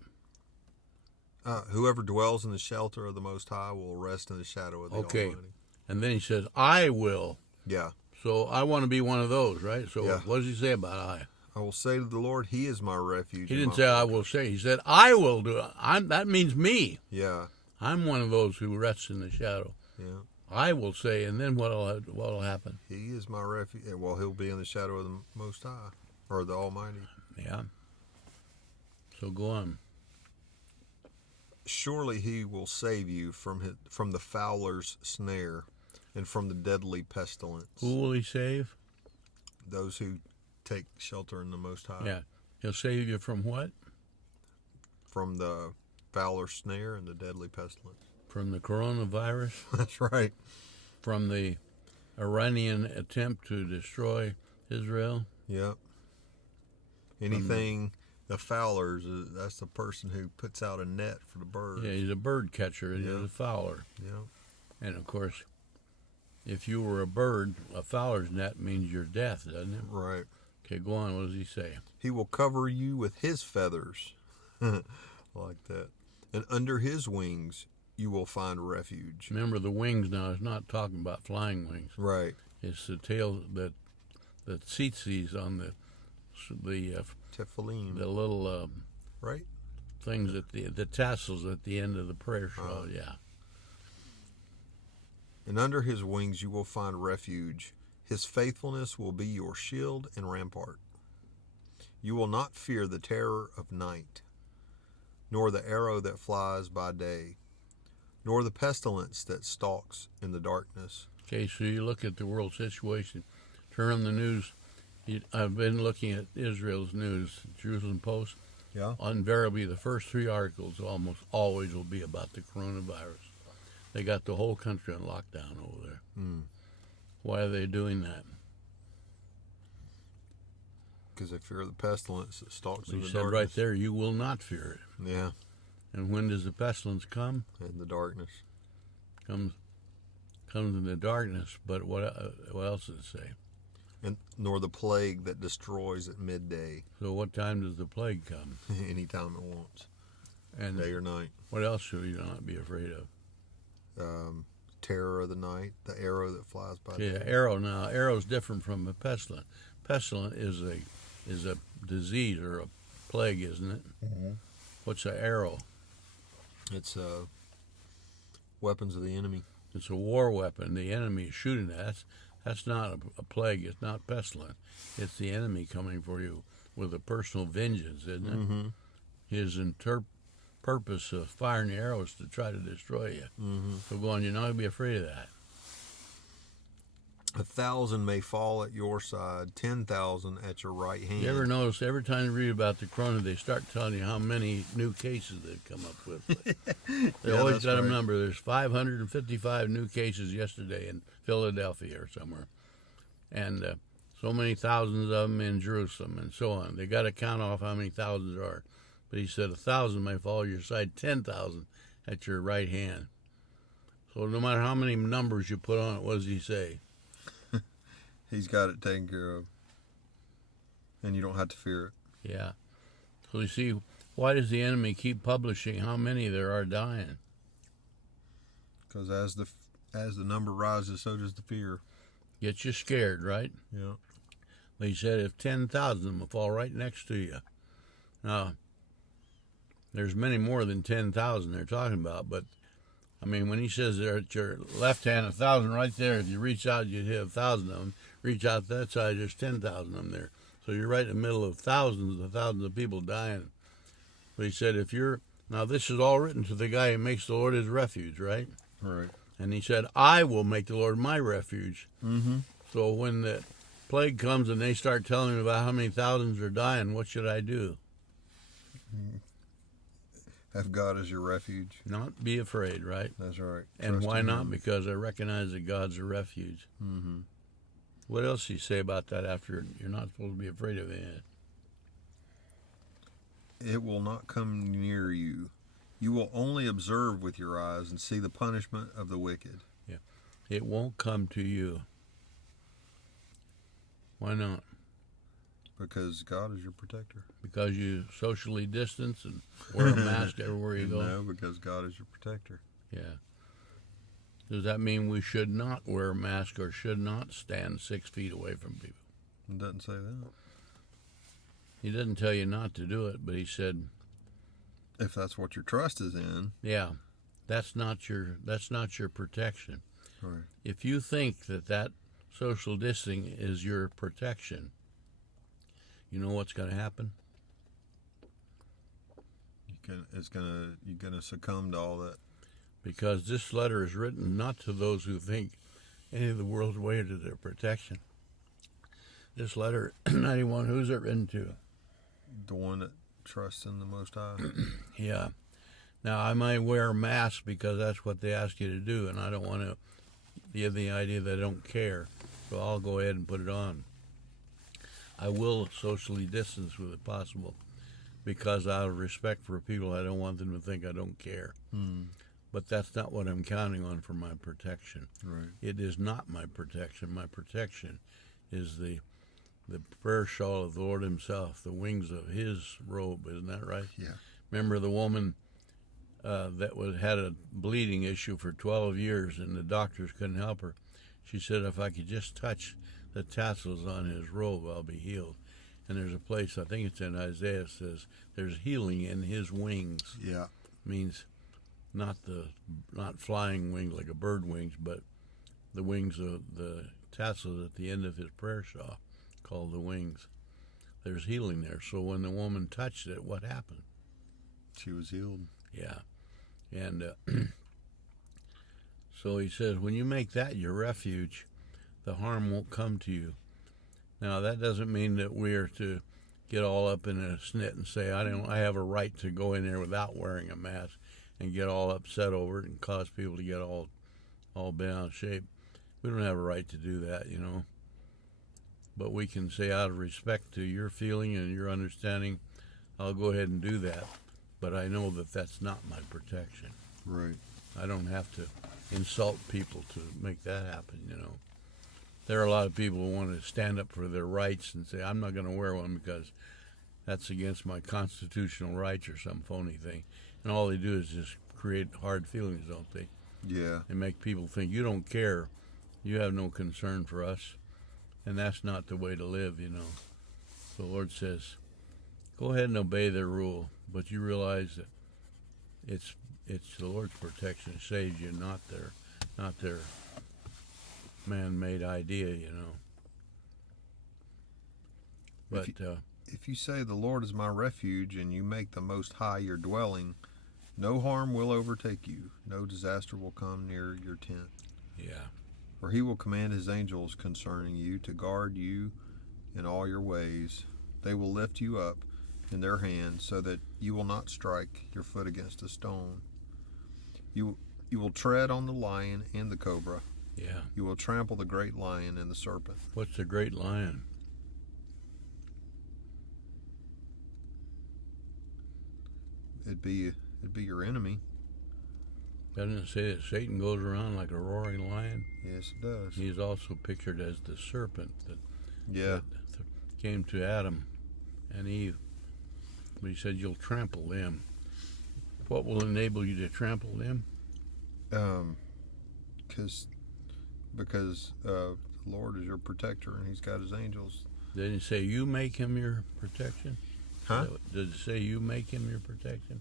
Whoever dwells in the shelter of the Most High will rest in the shadow of the Almighty. And then he says, I will. Yeah. So I want to be one of those, right? So Yeah. what does he say about I? I will say to the Lord, He is my refuge. He and didn't my say I fortress." will say. He said, I will do it. That means me. Yeah. I'm one of those who rests in the shadow. Yeah. I will say, and then what'll happen? He is my refuge. Well, He'll be in the shadow of the Most High, or the Almighty. Yeah. So go on. Surely He will save you from the fowler's snare and from the deadly pestilence. Who will he save? Those who take shelter in the Most High. Yeah. He'll save you from what? From the fowler's snare and the deadly pestilence. From the coronavirus? That's right. From the Iranian attempt to destroy Israel? Yep. Anything, the fowlers, that's the person who puts out a net for the birds. Yeah, he's a bird catcher and Yeah. he's a fowler. Yeah. And of course, if you were a bird, a fowler's net means your death, doesn't it? Right. Okay, go on. What does he say? He will cover you with His feathers. Like that. And under His wings you will find refuge. Remember, the wings now is not talking about flying wings. Right. It's the tail that seats these on the Tephilim. little Right? things at the tassels at the end of the prayer shawl. Yeah. And under His wings you will find refuge. His faithfulness will be your shield and rampart. You will not fear the terror of night, nor the arrow that flies by day, nor the pestilence that stalks in the darkness. Okay, so you look at the world situation. Turn on the news. I've been looking at Israel's news, Jerusalem Post. Yeah. Invariably, the first 3 articles almost always will be about the coronavirus. They got the whole country on lockdown over there. Why are they doing that? Because they fear the pestilence that stalks in He the said darkness. right there, you will not fear it. Yeah. And when does the pestilence come? In the darkness. Comes in the darkness. But what else does it say? And nor the plague that destroys at midday. So what time does the plague come? Anytime it wants. And Day or night. what else should you not be afraid of? Terror of the night. The arrow that flies by Yeah, day. arrow's different from a pestilence. Pestilence is a disease or a plague, isn't it? Mm-hmm. What's an arrow? It's weapons of the enemy. It's a war weapon. The enemy is shooting at. That's not a plague. It's not pestilence. It's the enemy coming for you with a personal vengeance, isn't it? Mm-hmm. His purpose of firing the arrows to try to destroy you. Mm-hmm. So go on, you're not going to be afraid of that. 1,000 may fall at your side, 10,000 at your right hand. You ever notice every time you read about the corona, they start telling you how many new cases they've come up with. They Yeah, always that's got a right. number. There's 555 new cases yesterday in Philadelphia or somewhere. And so many thousands of them in Jerusalem and so on. They got to count off how many thousands there are. But he said 1,000 may fall at your side, 10,000 at your right hand. So no matter how many numbers you put on it, what does he say? He's got it taken care of. And you don't have to fear it. Yeah. So you see, why does the enemy keep publishing how many there are dying? Because as the number rises, so does the fear. Gets you scared, right? Yeah. But he said if 10,000 will fall right next to you. Now, there's many more than 10,000 they're talking about, but I mean, when he says they're at your left hand, 1,000 right there, if you reach out, you'd hit 1,000 of them. Reach out that side, there's 10,000 of them there. So you're right in the middle of thousands of people dying. But he said, now this is all written to the guy who makes the Lord his refuge, right? Right. And he said, I will make the Lord my refuge. Mm-hmm. So when the plague comes and they start telling me about how many thousands are dying, what should I do? Have God as your refuge. Not be afraid, right? That's right. And Trust why in not? Him. Because I recognize that God's a refuge. Mm-hmm. What else do you say about that after you're not supposed to be afraid of it? It will not come near you. You will only observe with your eyes and see the punishment of the wicked. Yeah. It won't come to you. Why not? Because God is your protector. Because you socially distance and wear a mask everywhere you go? No, because God is your protector. Yeah. Does that mean we should not wear a mask or should not stand 6 feet away from people? It doesn't say that. He doesn't tell you not to do it, but he said, if that's what your trust is in. yeah, that's not your protection. Right. If you think that social distancing is your protection, you know what's going to happen? You're gonna succumb to all that. Because this letter is written not to those who think any of the world's way to their protection. This letter, 91, who's it written to? The one that trusts in the Most High. Yeah. Now, I might wear a mask because that's what they ask you to do, and I don't want to give the idea that I don't care, so I'll go ahead and put it on. I will socially distance with it possible because out of respect for people, I don't want them to think I don't care. But that's not what I'm counting on for my protection. Right. It is not my protection. My protection is the prayer shawl of the Lord himself, the wings of his robe. Isn't that right? Yeah. Remember the woman that had a bleeding issue for 12 years and the doctors couldn't help her. She said, if I could just touch the tassels on his robe, I'll be healed. And there's a place, I think it's in Isaiah, says there's healing in his wings. Yeah. Means not flying wings like a bird wings, but the wings of the tassels at the end of his prayer shawl, called the wings. There's healing there. So when the woman touched it, what happened? She was healed. Yeah. And so he says, when you make that your refuge, the harm won't come to you. Now, that doesn't mean that we are to get all up in a snit and say, I have a right to go in there without wearing a mask and get all upset over it and cause people to get all bent out of shape. We don't have a right to do that, you know. But we can say, out of respect to your feeling and your understanding, I'll go ahead and do that. But I know that that's not my protection. Right. I don't have to insult people to make that happen, you know. There are a lot of people who want to stand up for their rights and say, I'm not going to wear one because that's against my constitutional rights or some phony thing. And all they do is just create hard feelings, don't they? Yeah. They make people think you don't care, you have no concern for us. And that's not the way to live, you know. The Lord says, go ahead and obey their rule, but you realize that it's the Lord's protection that saves you, not their man-made idea, you know. But if you say the Lord is my refuge and you make the Most High your dwelling, no harm will overtake you, no disaster will come near your tent. Yeah. For he will command his angels concerning you to guard you in all your ways. They will lift you up in their hands so that you will not strike your foot against a stone. You will tread on the lion and the cobra. Yeah. You will trample the great lion and the serpent. What's the great lion? It'd be your enemy. Doesn't it say that Satan goes around like a roaring lion? Yes, it does. He's also pictured as the serpent that came to Adam and Eve. But he said, you'll trample them. What will enable you to trample them? Because the Lord is your protector and he's got his angels. Didn't it say you make him your protection? Huh? Does it say you make him your protection?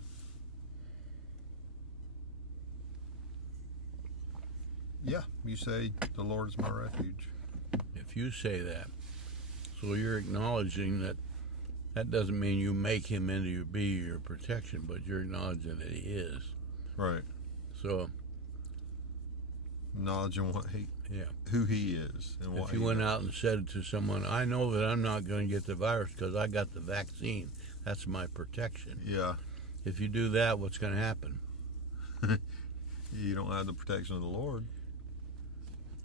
Yeah, you say the Lord is my refuge. If you say that, so you're acknowledging that doesn't mean you make him into be your protection, but you're acknowledging that he is. Right. So acknowledging who he is and what. If you went out and said to someone, I know that I'm not going to get the virus because I got the vaccine, that's my protection. Yeah. If you do that, what's going to happen? You don't have the protection of the Lord.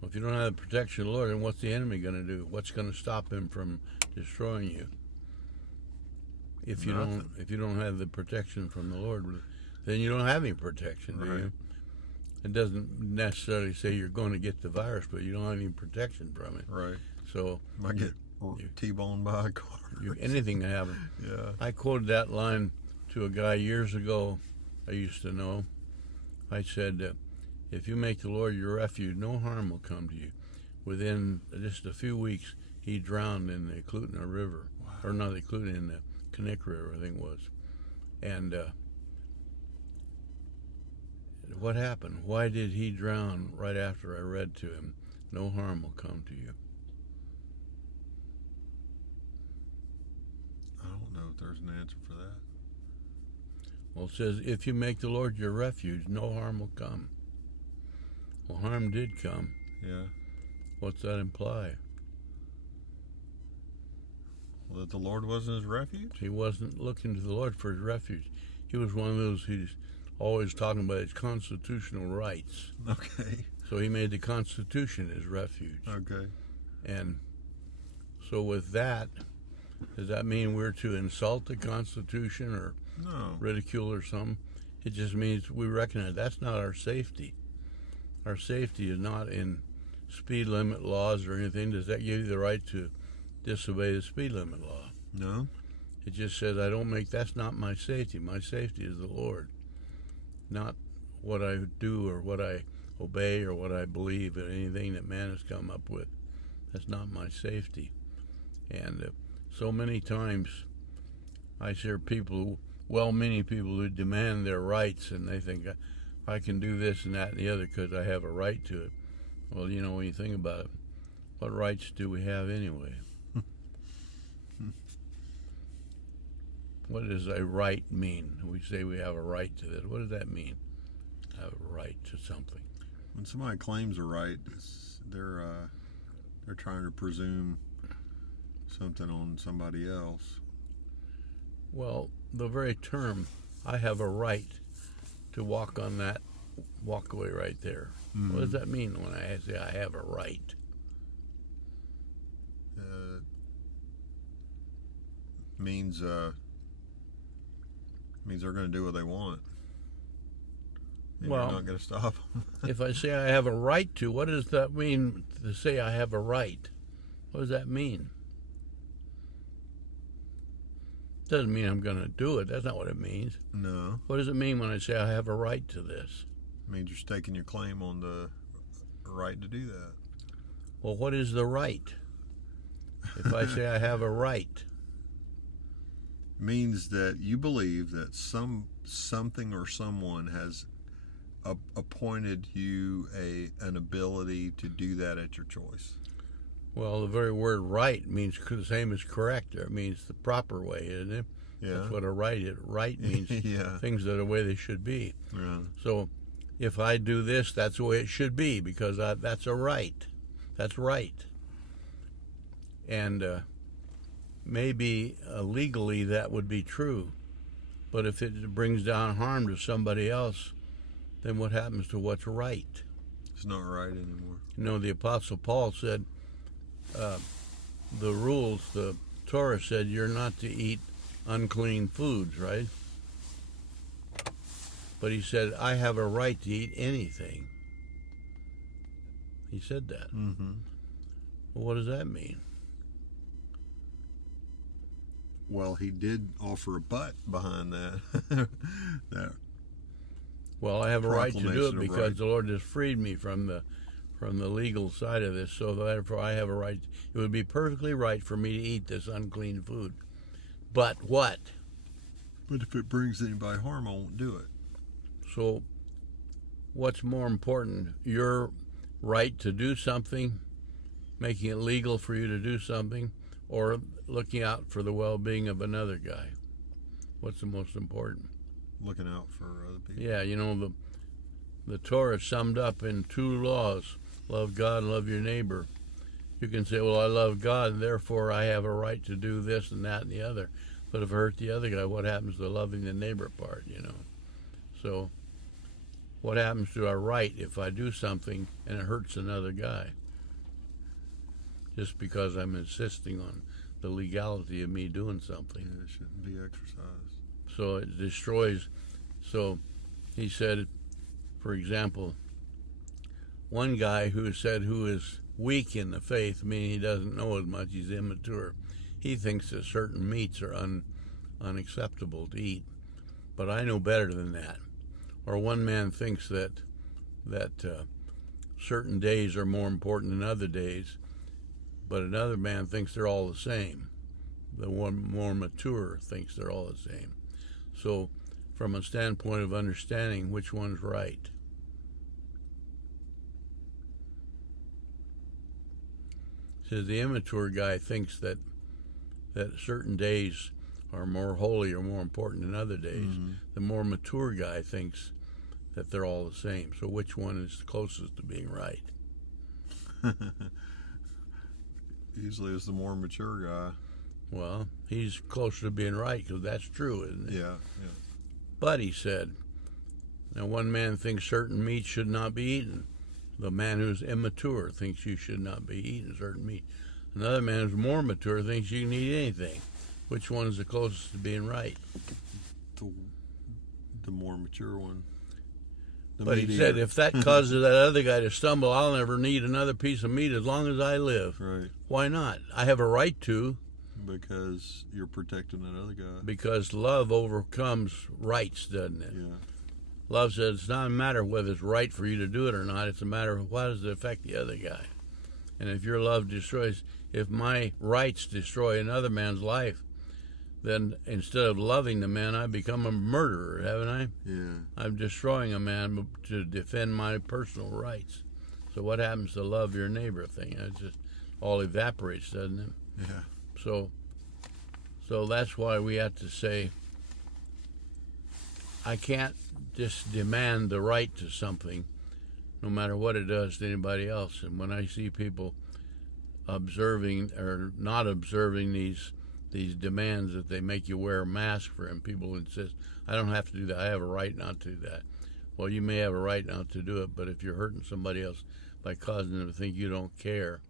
Well, if you don't have the protection of the Lord, then what's the enemy going to do? What's going to stop him from destroying you? If you don't have the protection from the Lord, then you don't have any protection, do you? It doesn't necessarily say you're going to get the virus, but you don't have any protection from it. Right. So Might get T-boned by a car. anything can happen. Yeah. I quoted that line to a guy years ago I used to know. I said, if you make the Lord your refuge, no harm will come to you. Within just a few weeks, he drowned in the Clutha River. Wow. Or not the Clutha, in the Connect River, I think it was. And what happened? Why did he drown right after I read to him, no harm will come to you? I don't know if there's an answer for that. Well, it says, if you make the Lord your refuge, no harm will come. Well, harm did come. Yeah. What's that imply? Well, that the Lord wasn't his refuge? He wasn't looking to the Lord for his refuge. He was one of those who's always talking about his constitutional rights. Okay. So he made the Constitution his refuge. Okay. And so with that, does that mean we're to insult the Constitution or No. ridicule or something? It just means we recognize that's not our safety. Our safety is not in speed limit laws or anything. Does that give you the right to disobey the speed limit law? No. It just says that's not my safety. My safety is the Lord, not what I do or what I obey or what I believe or anything that man has come up with. That's not my safety. And so many times I hear people, well-meaning people, who demand their rights, and they think I can do this and that and the other because I have a right to it. Well, when you think about it, what rights do we have anyway? What does a right mean? We say we have a right to this. What does that mean? Have a right to something. When somebody claims a right, they're trying to presume something on somebody else. Well, the very term, I have a right to walk on that walkway right there. Mm-hmm. What does that mean when I say I have a right? Means they're going to do what they want. And well, you're not going to stop them. If I say I have a right to, what does that mean to say I have a right? What does that mean? Doesn't mean I'm going to do it. That's not what it means. No. What does it mean when I say I have a right to this? It means you're staking your claim on the right to do that. Well, what is the right? If I say I have a right, means that you believe that something or someone has appointed you an ability to do that at your choice. Well, the very word right means the same as correct. It means the proper way, isn't it? Yeah. That's what a right is. Right means yeah. Things that are the way they should be. Yeah. So if I do this, that's the way it should be because that's a right. That's right. And maybe legally that would be true. But if it brings down harm to somebody else, then what happens to what's right? It's not right anymore. The Apostle Paul said, the rules, the Torah said you're not to eat unclean foods, right? But he said, I have a right to eat anything. He said that. Mm-hmm. Well, what does that mean? Well, he did offer a but behind that. Well, I have a right to do it because right. the Lord has freed me from the legal side of this, so therefore I have a right. It would be perfectly right for me to eat this unclean food. But what? But if it brings anybody harm, I won't do it. So what's more important, your right to do something, making it legal for you to do something, or looking out for the well-being of another guy? What's the most important? Looking out for other people. Yeah, the Torah is summed up in 2 laws. Love God and love your neighbor. You can say, well, I love God, and therefore I have a right to do this and that and the other. But if I hurt the other guy, what happens to the loving the neighbor part, So what happens to our right if I do something and it hurts another guy? Just because I'm insisting on the legality of me doing something. Yeah, it shouldn't be exercised. So it destroys. So he said, for example, one guy who said who is weak in the faith, meaning he doesn't know as much, he's immature. He thinks that certain meats are unacceptable to eat. But I know better than that. Or one man thinks that certain days are more important than other days, but another man thinks they're all the same. The one more mature thinks they're all the same. So from a standpoint of understanding which one's right. Says the immature guy thinks that certain days are more holy or more important than other days. Mm-hmm. The more mature guy thinks that they're all the same. So which one is closest to being right? Usually it's the more mature guy. Well, he's closer to being right because that's true, isn't it? Yeah. But he said, now one man thinks certain meat should not be eaten. The man who's immature thinks you should not be eating certain meat. Another man who's more mature thinks you can eat anything. Which one is the closest to being right? The more mature one. But he said, if that causes that other guy to stumble, I'll never need another piece of meat as long as I live. Right. Why not? I have a right to. Because you're protecting that other guy. Because love overcomes rights, doesn't it? Yeah. Love says it's not a matter of whether it's right for you to do it or not. It's a matter of how does it affect the other guy. And if your love destroys, if my rights destroy another man's life, then instead of loving the man, I become a murderer, haven't I? Yeah. I'm destroying a man to defend my personal rights. So what happens to love your neighbor thing? It just all evaporates, doesn't it? Yeah. So that's why we have to say, I can't just demand the right to something, no matter what it does to anybody else. And when I see people observing or not observing these demands that they make you wear a mask for, and people insist, I don't have to do that, I have a right not to do that. Well, you may have a right not to do it, but if you're hurting somebody else by causing them to think you don't care,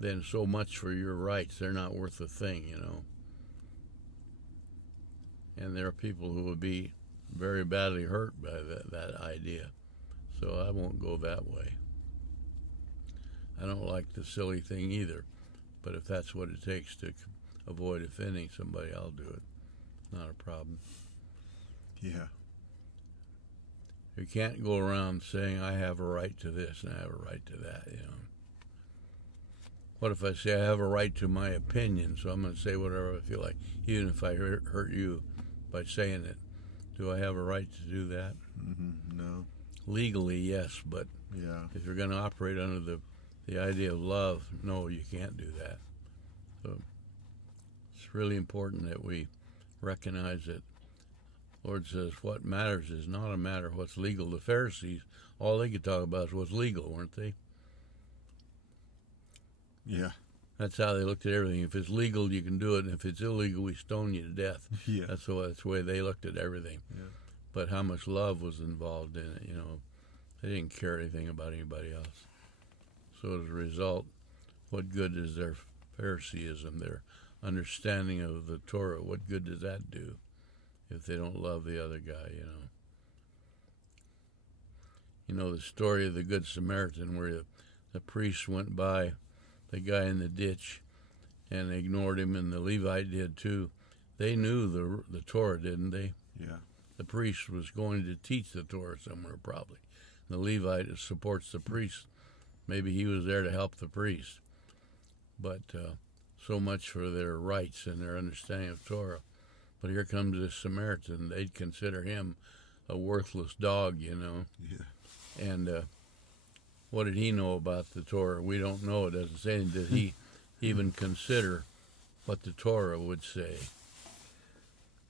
then so much for your rights, they're not worth a thing, you know. And there are people who would be very badly hurt by that idea. So I won't go that way. I don't like the silly thing either, but if that's what it takes to avoid offending somebody, I'll do it. Not a problem. Yeah. You can't go around saying I have a right to this and I have a right to that, you know. What if I say I have a right to my opinion, so I'm going to say whatever I feel like, even if I hurt you by saying it? Do I have a right to do that? Mm-hmm. No. Legally, yes, but yeah. If you're going to operate under the idea of love, no, you can't do that. So it's really important that we recognize that the Lord says what matters is not a matter of what's legal. The Pharisees, all they could talk about is what's legal, weren't they? Yeah. That's how they looked at everything. If it's legal, you can do it, and if it's illegal, we stone you to death. Yeah. That's the way they looked at everything. Yeah. But how much love was involved in it, you know. They didn't care anything about anybody else. So as a result, what good is their Phariseeism, their understanding of the Torah? What good does that do if they don't love the other guy, you know? You know the story of the Good Samaritan where the priest went by the guy in the ditch and ignored him, and the Levite did too. They knew the Torah, didn't they? Yeah. The priest was going to teach the Torah somewhere, probably. The Levite supports the priest. Maybe he was there to help the priest. But so much for their rights and their understanding of Torah. But here comes this Samaritan. They'd consider him a worthless dog, you know. Yeah. And what did he know about the Torah? We don't know. It doesn't say anything. Did he even consider what the Torah would say?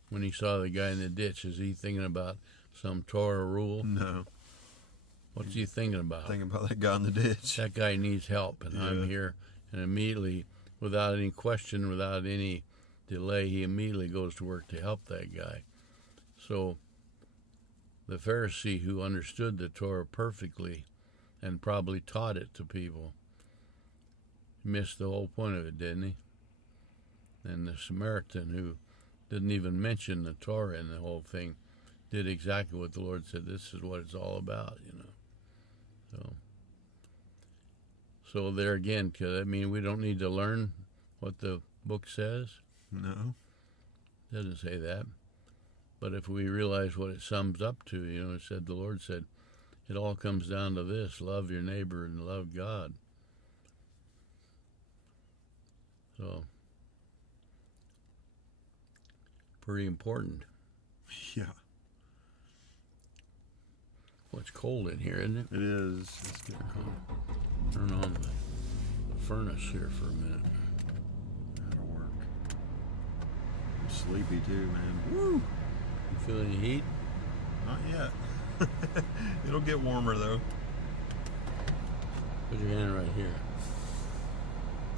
When he saw the guy in the ditch, is he thinking about some Torah rule? No. What's he thinking about? Thinking about that guy in the ditch. That guy needs help, and I'm here. And immediately, without any question, without any delay, he immediately goes to work to help that guy. So the Pharisee who understood the Torah perfectly and probably taught it to people missed the whole point of it, didn't he? And the Samaritan who didn't even mention the Torah in the whole thing did exactly what the Lord said. This is what it's all about, you know. So So there again, 'cause, I mean, we don't need to learn what the book says. No. It doesn't say that. But if we realize what it sums up to, it said, the Lord said, it all comes down to this: love your neighbor and love God. So, pretty important. Yeah. Well, it's cold in here, isn't it? It is. It's getting cold. Turn on the furnace here for a minute. That'll work. I'm sleepy too, man. Woo! You feel any heat? Not yet. It'll get warmer though. Put your hand right here.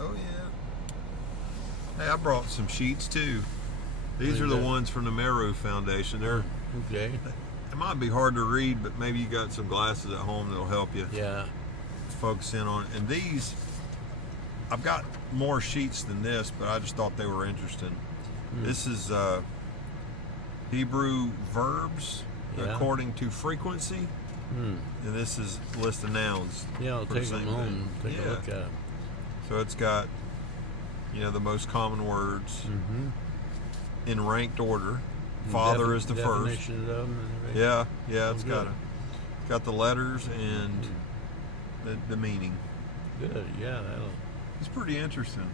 Oh yeah. Hey, I brought some sheets too. These are the ones from the Meru Foundation. They're Okay. It might be hard to read, but maybe you got some glasses at home that'll help you Yeah. focus in on it. And these, I've got more sheets than this, but I just thought they were interesting. This is Hebrew verbs according to frequency, and this is a list of nouns. Yeah, I'll for the take them same home thing. and take a look at them. So it's got, the most common words in ranked order. Father is the first. Definitions of them and everything. Yeah, it's good. got the letters and the meaning. Good, yeah. It's pretty interesting.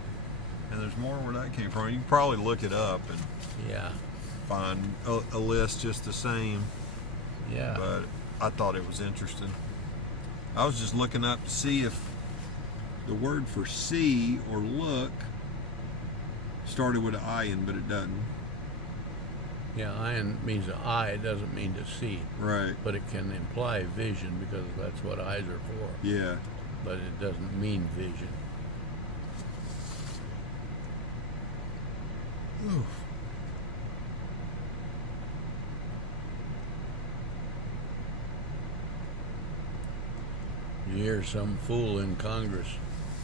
And there's more where that came from. You can probably look it up and Yeah. find a list just the same. Yeah. But I thought it was interesting. I was just looking up to see if the word for see or look started with an ayin, but it doesn't. Yeah, ayin means an eye. It doesn't mean to see. Right. But it can imply vision because that's what eyes are for. Yeah. But it doesn't mean vision. Oof. You hear some fool in Congress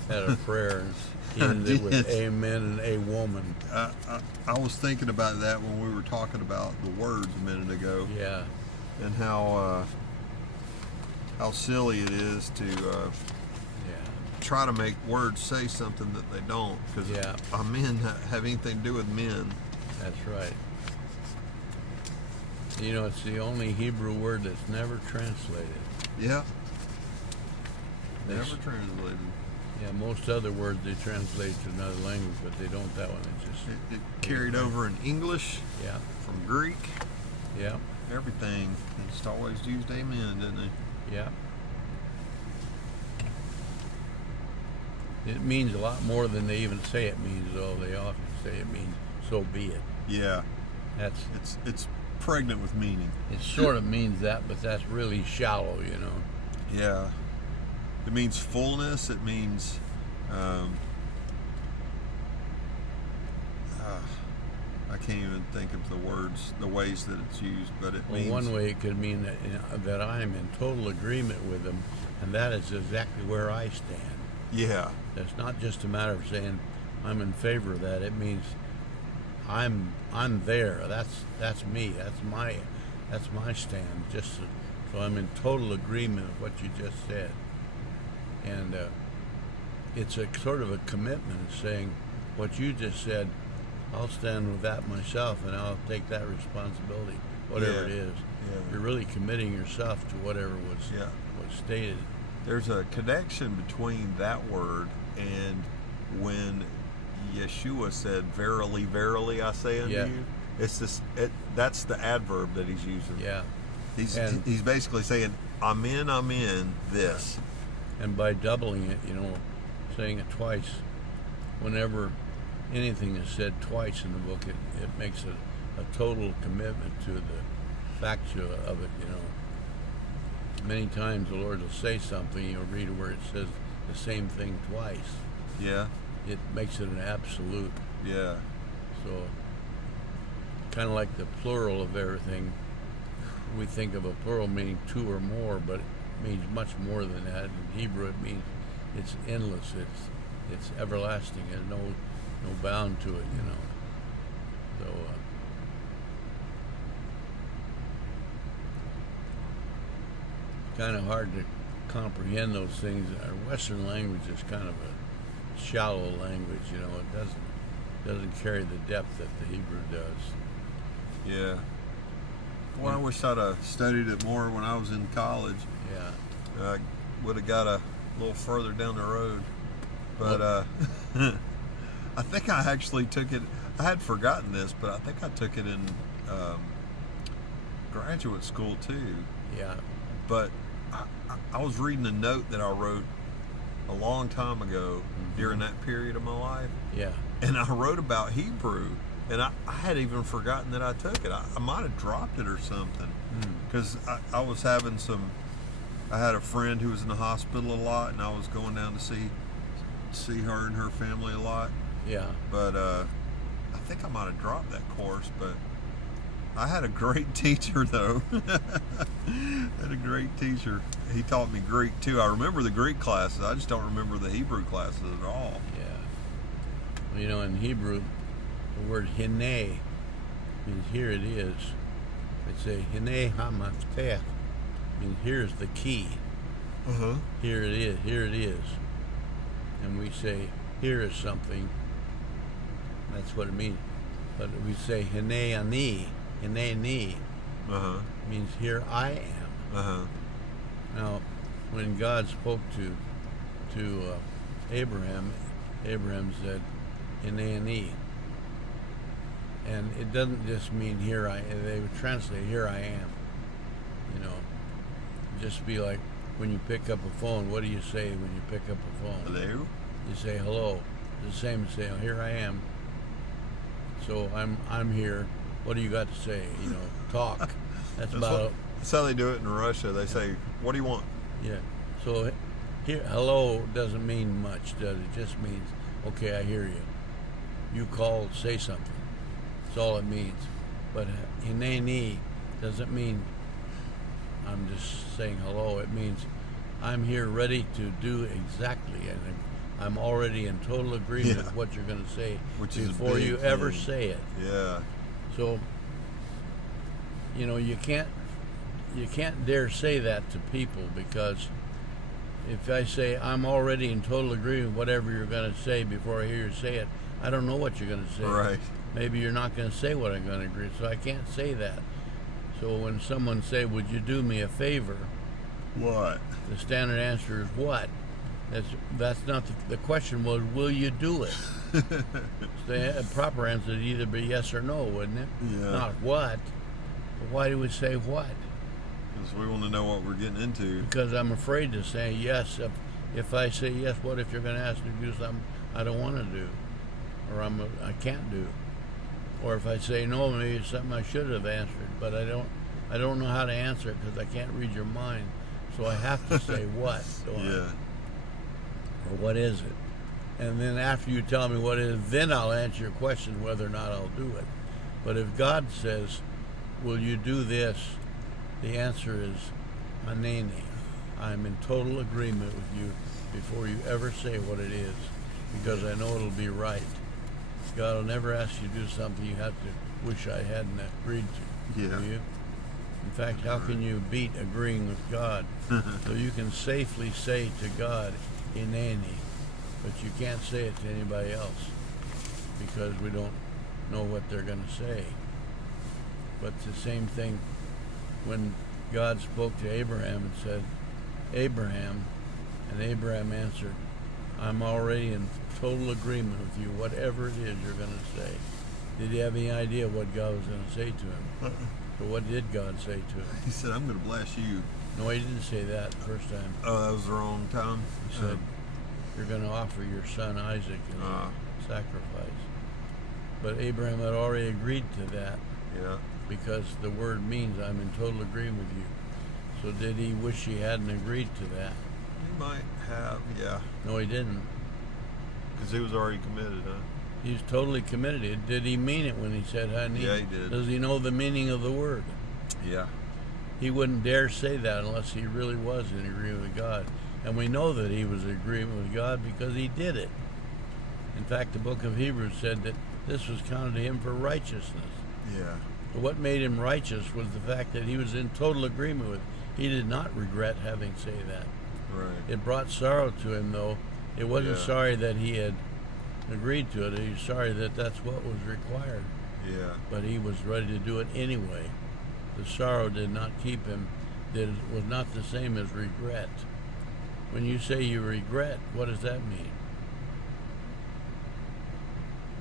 had a prayer and ended it with amen and a woman. I was thinking about that when we were talking about the words a minute ago. Yeah. And how silly it is to try to make words say something that they don't, because men have anything to do with men. That's right. It's the only Hebrew word that's never translated. Yeah. Never translated. Yeah, most other words they translate to another language, but they don't that one. It's just it carried over in English. Yeah. From Greek. Yeah. Everything. They just always used amen, didn't they? Yeah. It means a lot more than they even say it means, though. They often say it means so be it. Yeah. It's pregnant with meaning. It sort of means that, but that's really shallow, Yeah. It means fullness. It means I can't even think of the ways that it's used, but it means... One way it could mean that I am in total agreement with them, and that is exactly where I stand. Yeah. It's not just a matter of saying I'm in favor of that. It means I'm there. That's me. That's my stand. So I'm in total agreement with what you just said. And it's a sort of a commitment, saying what you just said, I'll stand with that myself, and I'll take that responsibility, whatever it is. Yeah. You're really committing yourself to whatever was stated. There's a connection between that word and when Yeshua said, "Verily, verily, I say unto you." It's this. That's the adverb that he's using. Yeah. He's basically saying, "Amen, amen." This. And by doubling it, saying it twice, whenever anything is said twice in the book, it makes a total commitment to the facts of it. Many times the Lord will say something, you'll read where it says the same thing twice. Yeah. It makes it an absolute. Yeah. So, kind of like the plural of everything, we think of a plural meaning two or more, but it means much more than that. In Hebrew, it means it's endless. It's everlasting. There's no bound to it. So. Kind of hard to comprehend those things. Our Western language is kind of a shallow language, you know. It doesn't carry the depth that the Hebrew does. Yeah. Well, I wish I'd have studied it more when I was in college. Yeah. I would have got a little further down the road. But I think I actually took it. I had forgotten this, but I think I took it in graduate school too. Yeah. But I was reading a note that I wrote a long time ago during that period of my life. Yeah. And I wrote about Hebrew. And I had even forgotten that I took it. I might have dropped it or something. Because I was having I had a friend who was in the hospital a lot, and I was going down to see her and her family a lot. Yeah. But I think I might have dropped that course. But I had a great teacher, though. I had a great teacher. He taught me Greek, too. I remember the Greek classes. I just don't remember the Hebrew classes at all. Yeah. Well, you know, in Hebrew, the word hine means here it is. They say hine hamaftech means here's the key. Here it is. Here it is. And we say here is something. That's what it means. But we say hine ani, hine ni, means here I am. Now, when God spoke to Abraham, Abraham said hine ani. And it doesn't just mean they would translate here I am. You know, just be like when you pick up a phone, what do you say when you pick up a phone? Hello? You say hello. It's the same as saying, oh, here I am. So I'm here. What do you got to say? You know, talk. That's how they do it in Russia. They say, what do you want? Yeah. So here, hello doesn't mean much, does it? It just means, okay, I hear you. You called, say something. That's all it means. But hineni doesn't mean I'm just saying hello. It means I'm here ready to do exactly, and I'm already in total agreement with what you're going to say before you ever say it. Yeah. So, you know, you can't dare say that to people, because if I say I'm already in total agreement with whatever you're going to say before I hear you say it, I don't know what you're going to say. Right. Maybe you're not going to say what I'm going to agree, so I can't say that. So when someone say, would you do me a favor? What? The standard answer is what? That's not the question was, will you do it? The proper answer would either be yes or no, wouldn't it? Yeah. Not what. But why do we say what? Because we want to know what we're getting into. Because I'm afraid to say yes. If I say yes, what if you're going to ask me to do something I don't want to do, or I can't do? Or if I say no, maybe it's something I should have answered, but I don't know how to answer it because I can't read your mind. So I have to say what, Yeah. or what is it? And then after you tell me what it is, then I'll answer your question whether or not I'll do it. But if God says, will you do this? The answer is Haneni. I'm in total agreement with you before you ever say what it is, because I know it'll be right. God will never ask you to do something you have to wish I hadn't agreed to. Yeah. Will you? In fact, how can you beat agreeing with God? So you can safely say to God, Hineni, but you can't say it to anybody else because we don't know what they're going to say. But the same thing when God spoke to Abraham and said, Abraham, and Abraham answered, I'm already in total agreement with you, whatever it is you're going to say. Did he have any idea what God was going to say to him? So what did God say to him? He said, I'm going to bless you. No, he didn't say that the first time. Oh, that was the wrong time? He said, you're going to offer your son Isaac as a sacrifice. But Abraham had already agreed to that. Yeah. Because the word means I'm in total agreement with you. So did he wish he hadn't agreed to that? He might have, yeah. No, he didn't. Because he was already committed, huh? He's totally committed. Did he mean it when he said honey? Yeah, he did. Does he know the meaning of the word? Yeah. He wouldn't dare say that unless he really was in agreement with God. And we know that he was in agreement with God because he did it. In fact, the book of Hebrews said that this was counted to him for righteousness. Yeah. But what made him righteous was the fact that he was in total agreement with. He did not regret having said that. Right. It brought sorrow to him, though. It wasn't Yeah. sorry that he had agreed to it. He was sorry that that's what was required. Yeah. But he was ready to do it anyway. The sorrow did not keep him. It was not the same as regret. When you say you regret, what does that mean?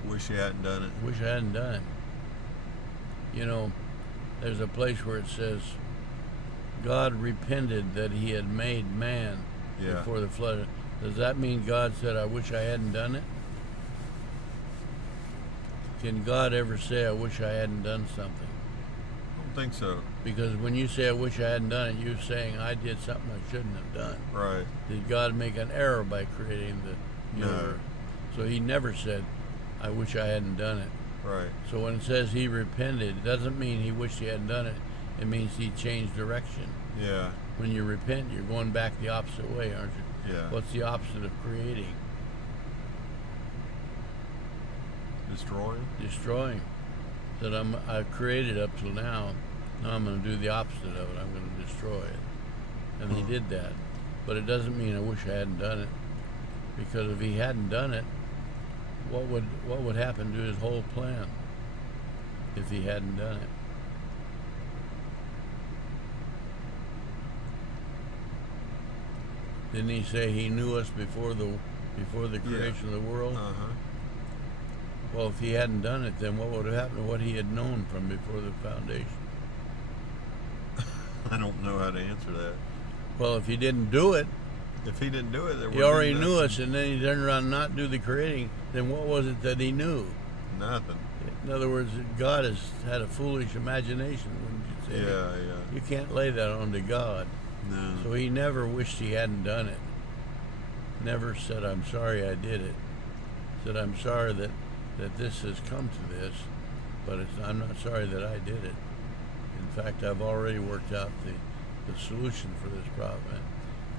Wish you hadn't done it. Wish I hadn't done it. You know, there's a place where it says, God repented that he had made man Yeah. before the flood. Does that mean God said, I wish I hadn't done it? Can God ever say, I wish I hadn't done something? I don't think so. Because when you say, I wish I hadn't done it, you're saying, I did something I shouldn't have done. Right. Did God make an error by creating the No. universe? So he never said, I wish I hadn't done it. Right. So when it says he repented, it doesn't mean he wished he hadn't done it. It means he changed direction. Yeah. When you repent, you're going back the opposite way, aren't you? Yeah. What's the opposite of creating? Destroying. Destroying. That I've created up till now. Now I'm going to do the opposite of it. I'm going to destroy it. And he did that. But it doesn't mean I wish I hadn't done it. Because if he hadn't done it, what would happen to his whole plan if he hadn't done it? Didn't he say he knew us before the creation of the world? Uh-huh. Well, if he hadn't done it, then what would have happened to what he had known from before the foundation? I don't know how to answer that. Well, if he didn't do it, If he didn't do it, there would he already knew us, and then he turned around and not do the creating, then what was it that he knew? Nothing. In other words, God has had a foolish imagination, wouldn't you say? Yeah, yeah. You can't lay that onto God. No. So he never wished he hadn't done it. Never said, I'm sorry I did it. Said, I'm sorry that this has come to this, but I'm not sorry that I did it. In fact, I've already worked out the solution for this problem.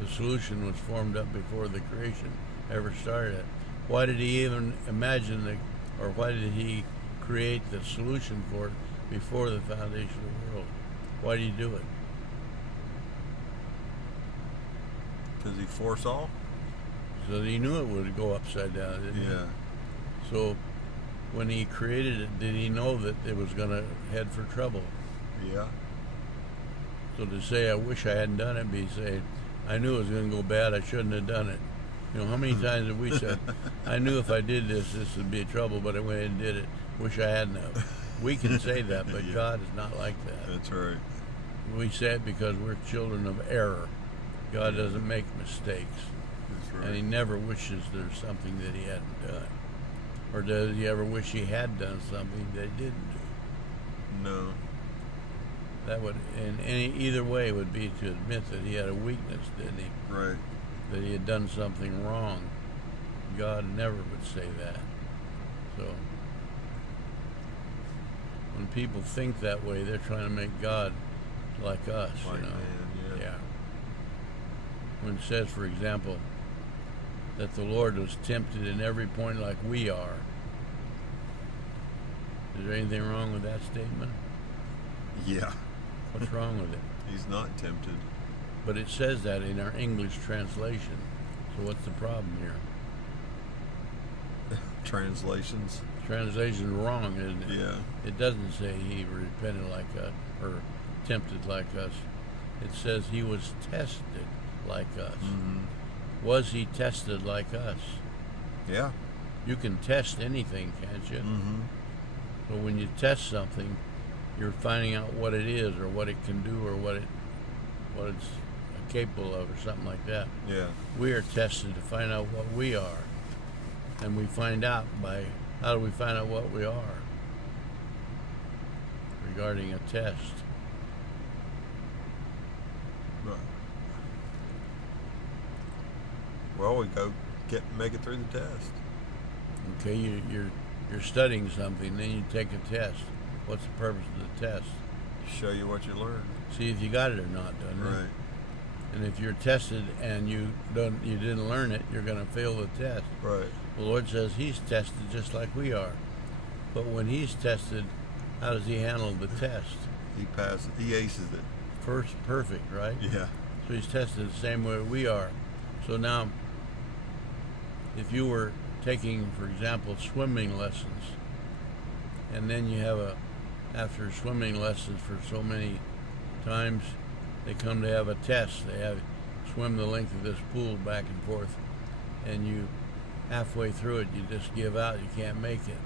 The solution was formed up before the creation ever started. Why did he even imagine or why did he create the solution for it before the foundation of the world? Why did he do it? Because he foresaw? So he knew it would go upside down, didn't he? Yeah. So when he created it, did he know that it was going to head for trouble? Yeah. So to say, I wish I hadn't done it, be saying, I knew it was going to go bad, I shouldn't have done it. You know, how many times have we said, I knew if I did this would be trouble, but I went and did it. Wish I hadn't have. We can say that, but Yeah. God is not like that. That's right. We say it because we're children of error. God doesn't make mistakes. That's right. And he never wishes there's something that he hadn't done. Or does he ever wish he had done something that he didn't do? No. That would, in either way, would be to admit that he had a weakness, didn't he? Right. That he had done something wrong. God never would say that. So, when people think that way, they're trying to make God like us, Like you know. man, yeah. When it says, for example, that the Lord was tempted in every point like we are. Is there anything wrong with that statement? Yeah. What's wrong with it? He's not tempted. But it says that in our English translation. So what's the problem here? Translations. Translation's wrong, isn't it? Yeah. It doesn't say he repented like us or tempted like us. It says he was tested like us. Mm-hmm. Was he tested like us? Yeah. You can test anything, can't you? Mm-hmm. But when you test something, you're finding out what it is or what it can do or what it's capable of or something like that. Yeah. We are tested to find out what we are. And we find out how do we find out what we are? Regarding a test. Right. Well, we go make it through the test. Okay, you're studying something, then you take a test. What's the purpose of the test? Show you what you learned. See if you got it or not, doesn't it? Right. And if you're tested and you didn't learn it, you're going to fail the test. Right. The Lord says he's tested just like we are. But when he's tested, how does he handle the test? He passes. He aces it. First, perfect, right? Yeah. So he's tested the same way we are. So now, if you were taking, for example, swimming lessons, and then you have after swimming lessons for so many times, they come to have a test. They have swim the length of this pool back and forth, and you halfway through it, you just give out. You can't make it.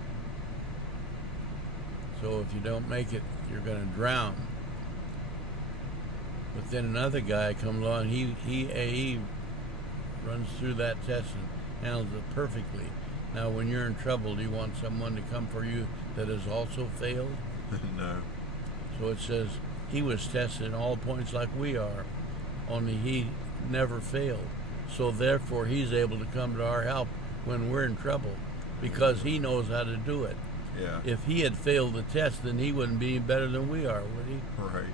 So if you don't make it, you're going to drown. But then another guy comes along. He runs through that test and handles it perfectly. Now, when you're in trouble, do you want someone to come for you that has also failed? No. So it says he was tested in all points like we are, only he never failed. So therefore, he's able to come to our help when we're in trouble because he knows how to do it. Yeah. If he had failed the test, then he wouldn't be better than we are, would he? Right.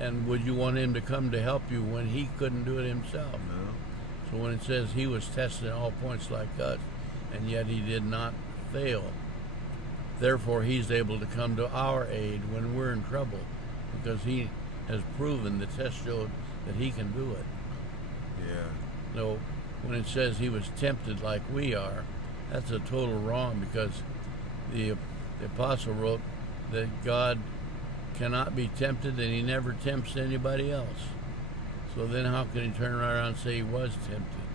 And would you want him to come to help you when he couldn't do it himself? No. So when it says he was tested in all points like us, and yet he did not fail, therefore he's able to come to our aid when we're in trouble, because he has proven, the test showed that he can do it. Yeah. So when it says he was tempted like we are, that's a total wrong, because the apostle wrote that God cannot be tempted and he never tempts anybody else. So then how can he turn right around and say he was tempted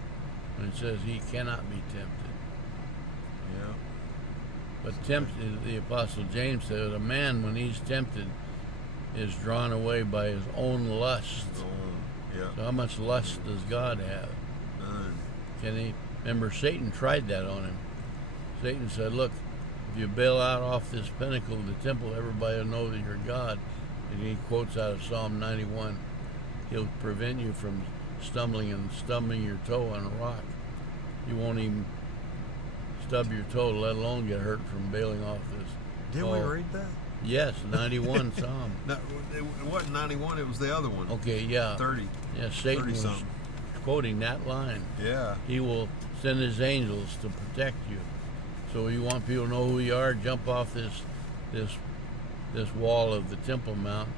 when it says he cannot be tempted? Yeah. But tempted, the apostle James said, a man when he's tempted is drawn away by his own lust. Yeah. So how much lust does God have? None. Can he? Remember, Satan tried that on him. Satan said, look, if you bail out off this pinnacle of the temple, everybody will know that you're God. And he quotes out of Psalm 91, he'll prevent you from stumbling your toe on a rock. You won't even stub your toe, let alone get hurt from bailing off this. Didn't we read that? Yes, 91 Psalm. No, it wasn't 91, it was the other one. Okay, yeah. 30. Yeah, Satan 30 was something. quoting that line. Yeah. He will send his angels to protect you. So you want people to know who you are, jump off this wall of the Temple Mount,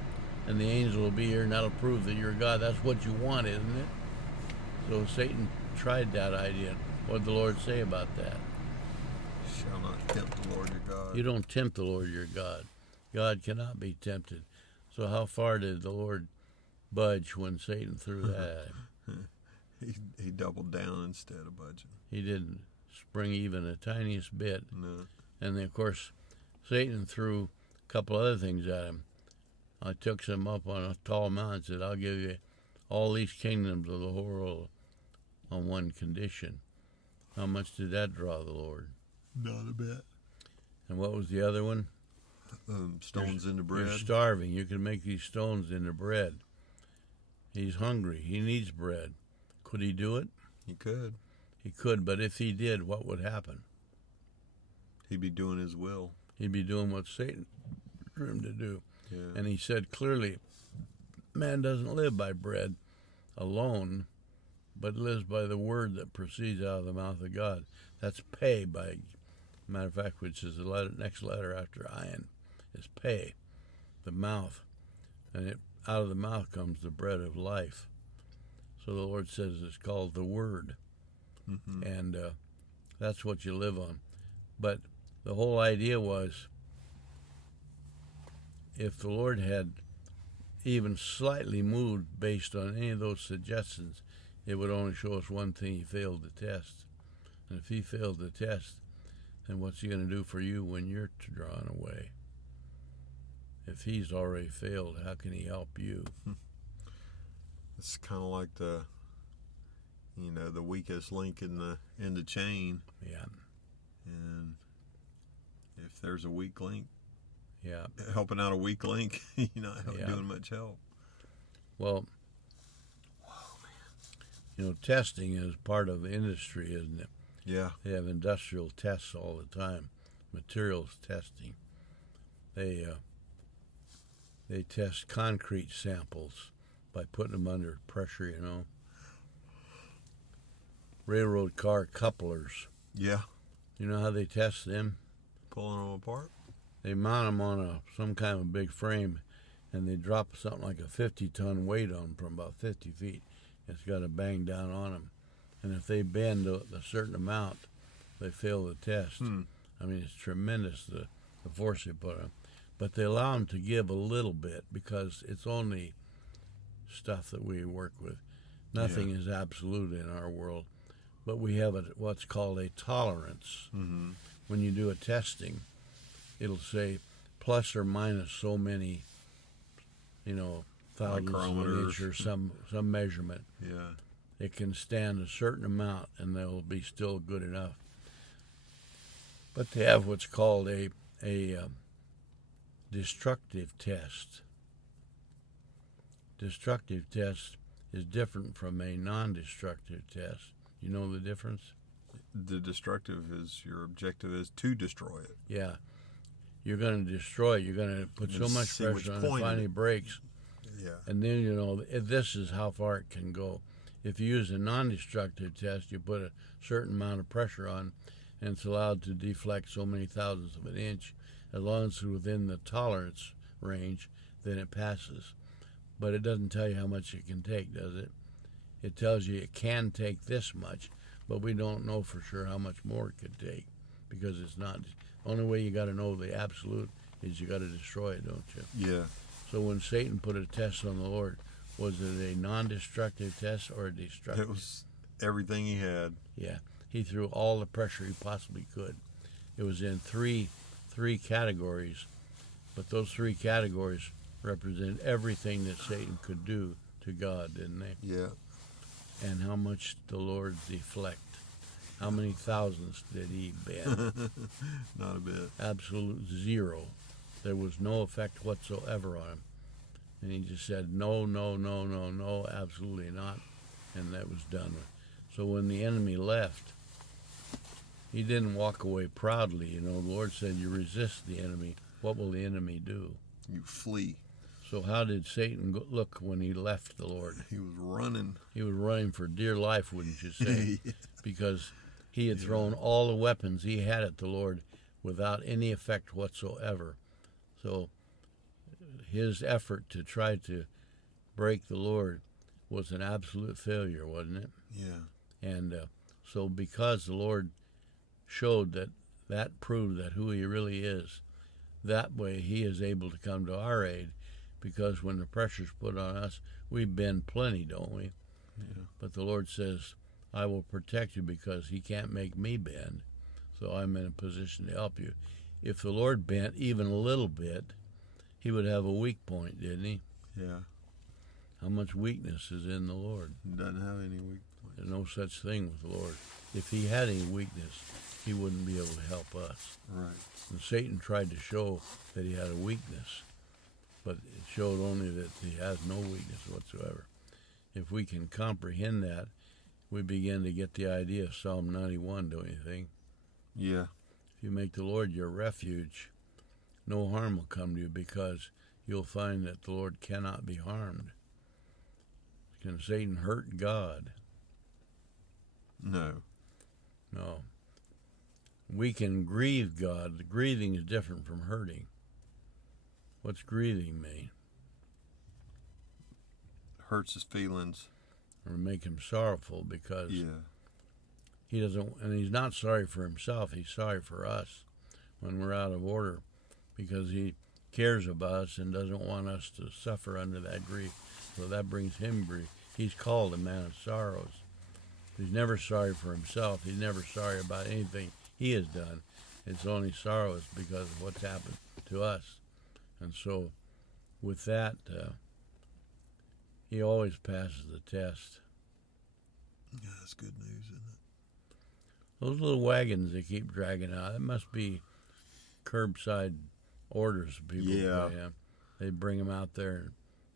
and the angel will be here, and that'll prove that you're God. That's what you want, isn't it? So Satan tried that idea. What did the Lord say about that? Shall not tempt the Lord your God. You don't tempt the Lord your God. God cannot be tempted. So how far did the Lord budge when Satan threw that at him? He doubled down instead of budging. He didn't spring even the tiniest bit. No. And then, of course, Satan threw a couple other things at him. I took him up on a tall mountain and said, I'll give you all these kingdoms of the whole world on one condition. How much did that draw the Lord? Not a bit. And what was the other one? Stones into bread. You're starving. You can make these stones into bread. He's hungry. He needs bread. Could he do it? He could. He could, but if he did, what would happen? He'd be doing his will. He'd be doing what Satan drew him to do. Yeah. And he said clearly, man doesn't live by bread alone, but lives by the word that proceeds out of the mouth of God. That's pay, by matter of fact, which is the next letter after Ayin, is pay, the mouth. And out of the mouth comes the bread of life. So the Lord says it's called the Word. Mm-hmm. And that's what you live on. But the whole idea was, if the Lord had even slightly moved based on any of those suggestions, it would only show us one thing: he failed the test. And if he failed the test, then what's he going to do for you when you're drawn away? If he's already failed, how can he help you? It's kind of like the weakest link in the chain. Yeah. And if there's a weak link, Yeah. helping out a weak link, you're not Yeah. doing much help. Well, testing is part of the industry, isn't it? Yeah. They have industrial tests all the time, materials testing. They test concrete samples by putting them under pressure, Railroad car couplers. Yeah. You know how they test them? Pulling them apart. They mount them on some kind of big frame, and they drop something like a 50-ton weight on them from about 50 feet, It's got to bang down on them. And if they bend a certain amount, they fail the test. I mean, it's tremendous the force they put on them. But they allow them to give a little bit because it's only stuff that we work with. Nothing is absolute in our world. But we have what's called a tolerance. When you do a testing, it'll say plus or minus so many, thousandths of an inch or some measurement. Yeah. It can stand a certain amount and they'll be still good enough. But they have what's called a destructive test. Destructive test is different from a non-destructive test. You know the difference? The destructive is your objective is to destroy it. Yeah. You're going to destroy it. You're going to put so much pressure on it, it finally breaks. Yeah. And then, this is how far it can go. If you use a non-destructive test, you put a certain amount of pressure on, and it's allowed to deflect so many thousandths of an inch. As long as it's within the tolerance range, then it passes. But it doesn't tell you how much it can take, does it? It tells you it can take this much, but we don't know for sure how much more it could take because it's not. The only way you got to know the absolute is you got to destroy it, don't you? Yeah. So when Satan put a test on the Lord, was it a non-destructive test or a destructive? It was everything he had. Yeah. He threw all the pressure he possibly could. It was in three categories, but those three categories represent everything that Satan could do to God, didn't they? Yeah. And how much the Lord deflect. How many thousands did he bend? Not a bit. Absolute zero. There was no effect whatsoever on him. And he just said, no, no, no, no, no, absolutely not. And that was done with. So when the enemy left, he didn't walk away proudly. The Lord said, you resist the enemy. What will the enemy do? You flee. So how did Satan look when he left the Lord? He was running. He was running for dear life, wouldn't you say? Because he had thrown all the weapons he had at the Lord without any effect whatsoever. So his effort to try to break the Lord was an absolute failure, wasn't it? Yeah. And so because the Lord showed that proved that who he really is, that way he is able to come to our aid, because when the pressure's put on us, we bend plenty, don't we? Yeah. But the Lord says, I will protect you because he can't make me bend. So I'm in a position to help you. If the Lord bent even a little bit, he would have a weak point, didn't he? Yeah. How much weakness is in the Lord? He doesn't have any weak points. There's no such thing with the Lord. If he had any weakness, he wouldn't be able to help us. Right. And Satan tried to show that he had a weakness, but it showed only that he has no weakness whatsoever. If we can comprehend that, we begin to get the idea of Psalm 91, don't you think? Yeah. If you make the Lord your refuge, no harm will come to you, because you'll find that the Lord cannot be harmed. Can Satan hurt God? No. No. We can grieve God. Grieving is different from hurting. What's grieving mean? Hurts his feelings. Or make him sorrowful because Yeah. he doesn't, and he's not sorry for himself, he's sorry for us when we're out of order, because he cares about us and doesn't want us to suffer under that grief. So that brings him grief. He's called a man of sorrows. He's never sorry for himself. He's never sorry about anything he has done. It's only sorrow is because of what's happened to us. And so with that, he always passes the test. Yeah, that's good news, isn't it? Those little wagons they keep dragging out, it must be curbside orders people Yeah. put in. They bring them out there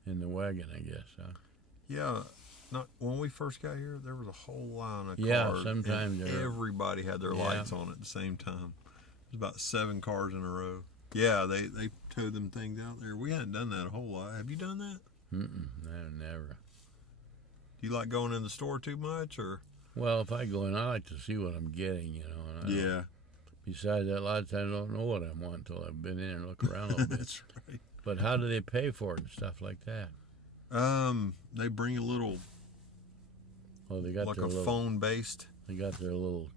in the wagon, I guess. Huh? Yeah. Not when we first got here, there was a whole line of Yeah, cars. sometimes and there- everybody had their Yeah. lights on at the same time. There's about 7 cars in a row. Yeah, they tow them things out there. We hadn't done that a whole lot. Have you done that? No, never. Do you like going in the store too much, or? Well, if I go in, I like to see what I'm getting, And I don't- Besides that, a lot of times I don't know what I want until I've been in and look around a little bit. That's right. But how do they pay for it and stuff like that? They bring a little Oh, they got like their a little, phone based. They got their little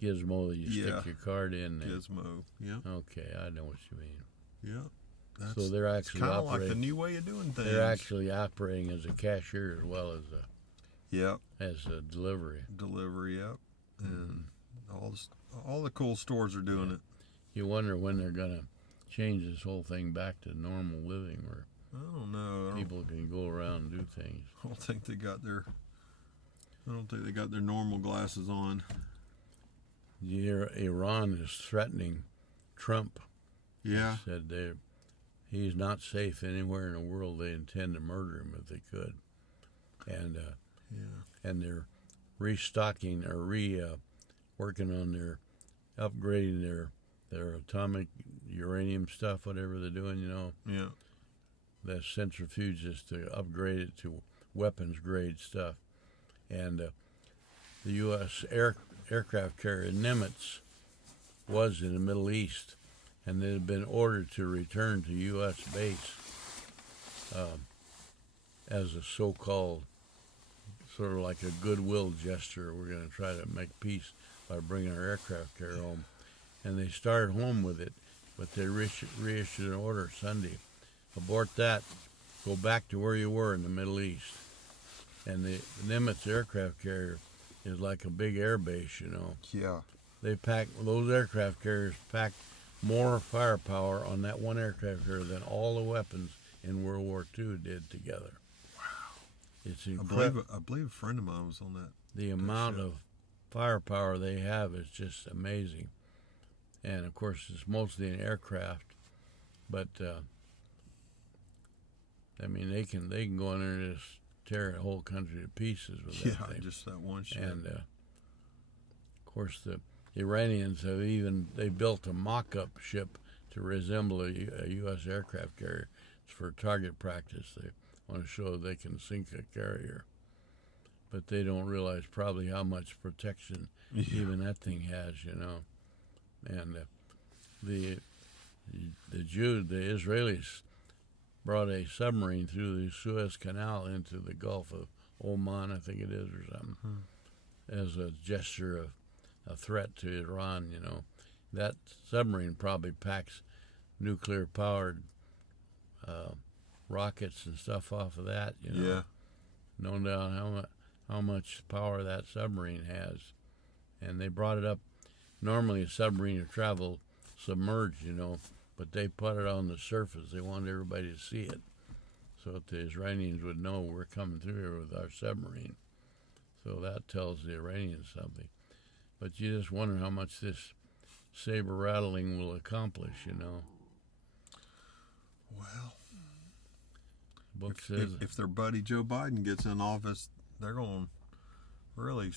gizmo that you Yeah. stick your card in. Gizmo. Yeah. Okay, I know what you mean. Yeah. So they're actually kind of like the operating. new way of doing things. They're actually operating as a cashier as well as Yep. a delivery. Delivery. Yep. And all the cool stores are doing it. You wonder when they're gonna change this whole thing back to normal living, where I don't know. people can go around and do things. I don't think they got their. I don't think they got their normal glasses on. You hear Iran is threatening Trump. Yeah. Said he's not safe anywhere in the world. They intend to murder him if they could, and and they're restocking or working on their upgrading their atomic uranium stuff, whatever they're doing. Yeah. The centrifuges to upgrade it to weapons grade stuff, and the U.S. aircraft carrier Nimitz was in the Middle East, and they had been ordered to return to U.S. base as a so-called sort of like a goodwill gesture. We're going to try to make peace by bringing our aircraft carrier home. And they started home with it, but they reissued an order Sunday. Abort that. Go back to where you were in the Middle East. And the Nimitz aircraft carrier is like a big air base, Yeah. Those aircraft carriers packed more firepower on that one aircraft carrier than all the weapons in World War II did together. Wow. It's incredible. I believe a friend of mine was on that. The amount of firepower they have is just amazing. And of course, it's mostly an aircraft, but I mean, they can go in there and just tear a whole country to pieces with that thing. Just that one ship. And of course, the Iranians they built a mock-up ship to resemble a U.S. aircraft carrier. It's for target practice. They want to show they can sink a carrier, but they don't realize probably how much protection even that thing has, And the Israelis brought a submarine through the Suez Canal into the Gulf of Oman, I think it is, or something, as a gesture of a threat to Iran. That submarine probably packs nuclear-powered rockets and stuff off of that. Yeah. No doubt how much power that submarine has, and they brought it up. Normally, a submarine would travel submerged, but they put it on the surface. They wanted everybody to see it, so that the Iranians would know we're coming through here with our submarine. So that tells the Iranians something. But you just wonder how much this saber rattling will accomplish, Well, The book says if their buddy Joe Biden gets in office, they're going to really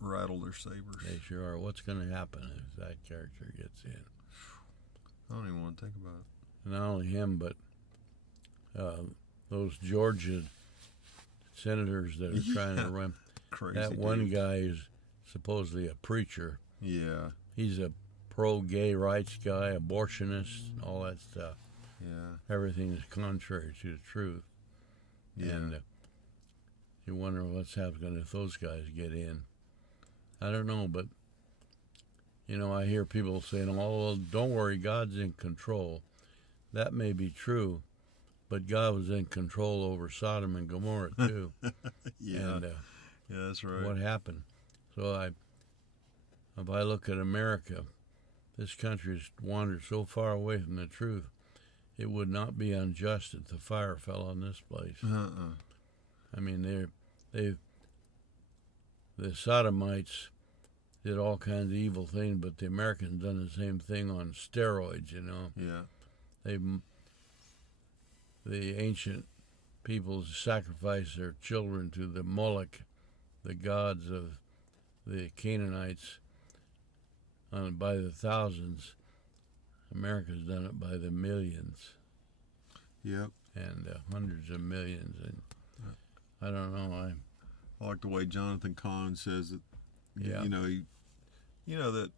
rattle their sabers. they sure are. What's going to happen if that character gets in? I don't even want to think about it. Not only him, but those Georgia senators that are trying to run. Crazy. That one guy is supposedly a preacher. Yeah. He's a pro-gay rights guy, abortionist, all that stuff. Yeah. Everything is contrary to the truth. Yeah. And you wonder what's happening if those guys get in. I don't know, but I hear people saying, "Oh, well, don't worry, God's in control." That may be true, but God was in control over Sodom and Gomorrah too. Yeah. And Yeah, that's right. what happened? So if I look at America, this country's wandered so far away from the truth. It would not be unjust if the fire fell on this place. I mean, the Sodomites did all kinds of evil things, but the Americans done the same thing on steroids. Yeah. The ancient peoples sacrificed their children to the Moloch, the gods of the Canaanites, by the thousands. America's done it by the millions. Yep. And hundreds of millions. And I don't know. I like the way Jonathan Kahn says it. Yeah. That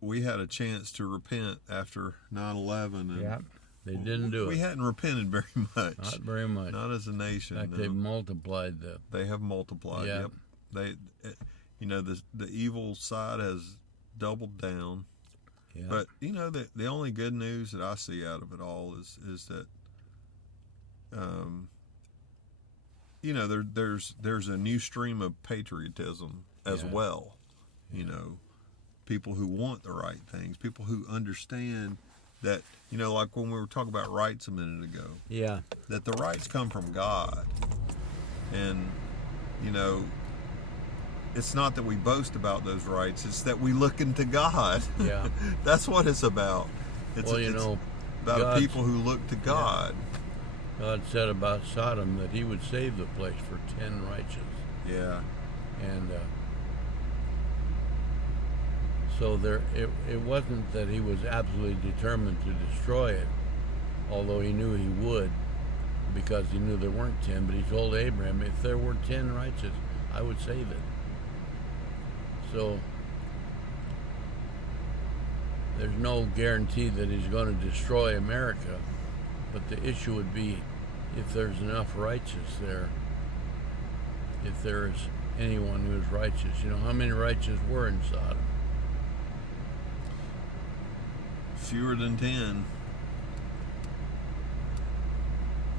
we had a chance to repent after 9/11, and They didn't do We it. hadn't repented very much. Not very much. Not as a nation. In fact, no. they've multiplied the. They have multiplied. Yeah. Yep. The evil side has doubled down. Yeah. But the only good news that I see out of it all is that there's a new stream of patriotism as Yeah. well. Yeah. People who want the right things, people who understand that, like when we were talking about rights a minute ago, Yeah. that the rights come from God. And, it's not that we boast about those rights, it's that we look into God. Yeah. That's what it's about. It's Well, about a God's- people who look to God. God said about Sodom that He would save the place for 10 righteous. Yeah. And so it wasn't that He was absolutely determined to destroy it, although He knew He would, because He knew there weren't 10. But He told Abraham, if there were 10 righteous, I would save it. So there's no guarantee that He's going to destroy America, but the issue would be if there's enough righteous there, if there's anyone who is righteous. How many righteous were in Sodom? Fewer than 10.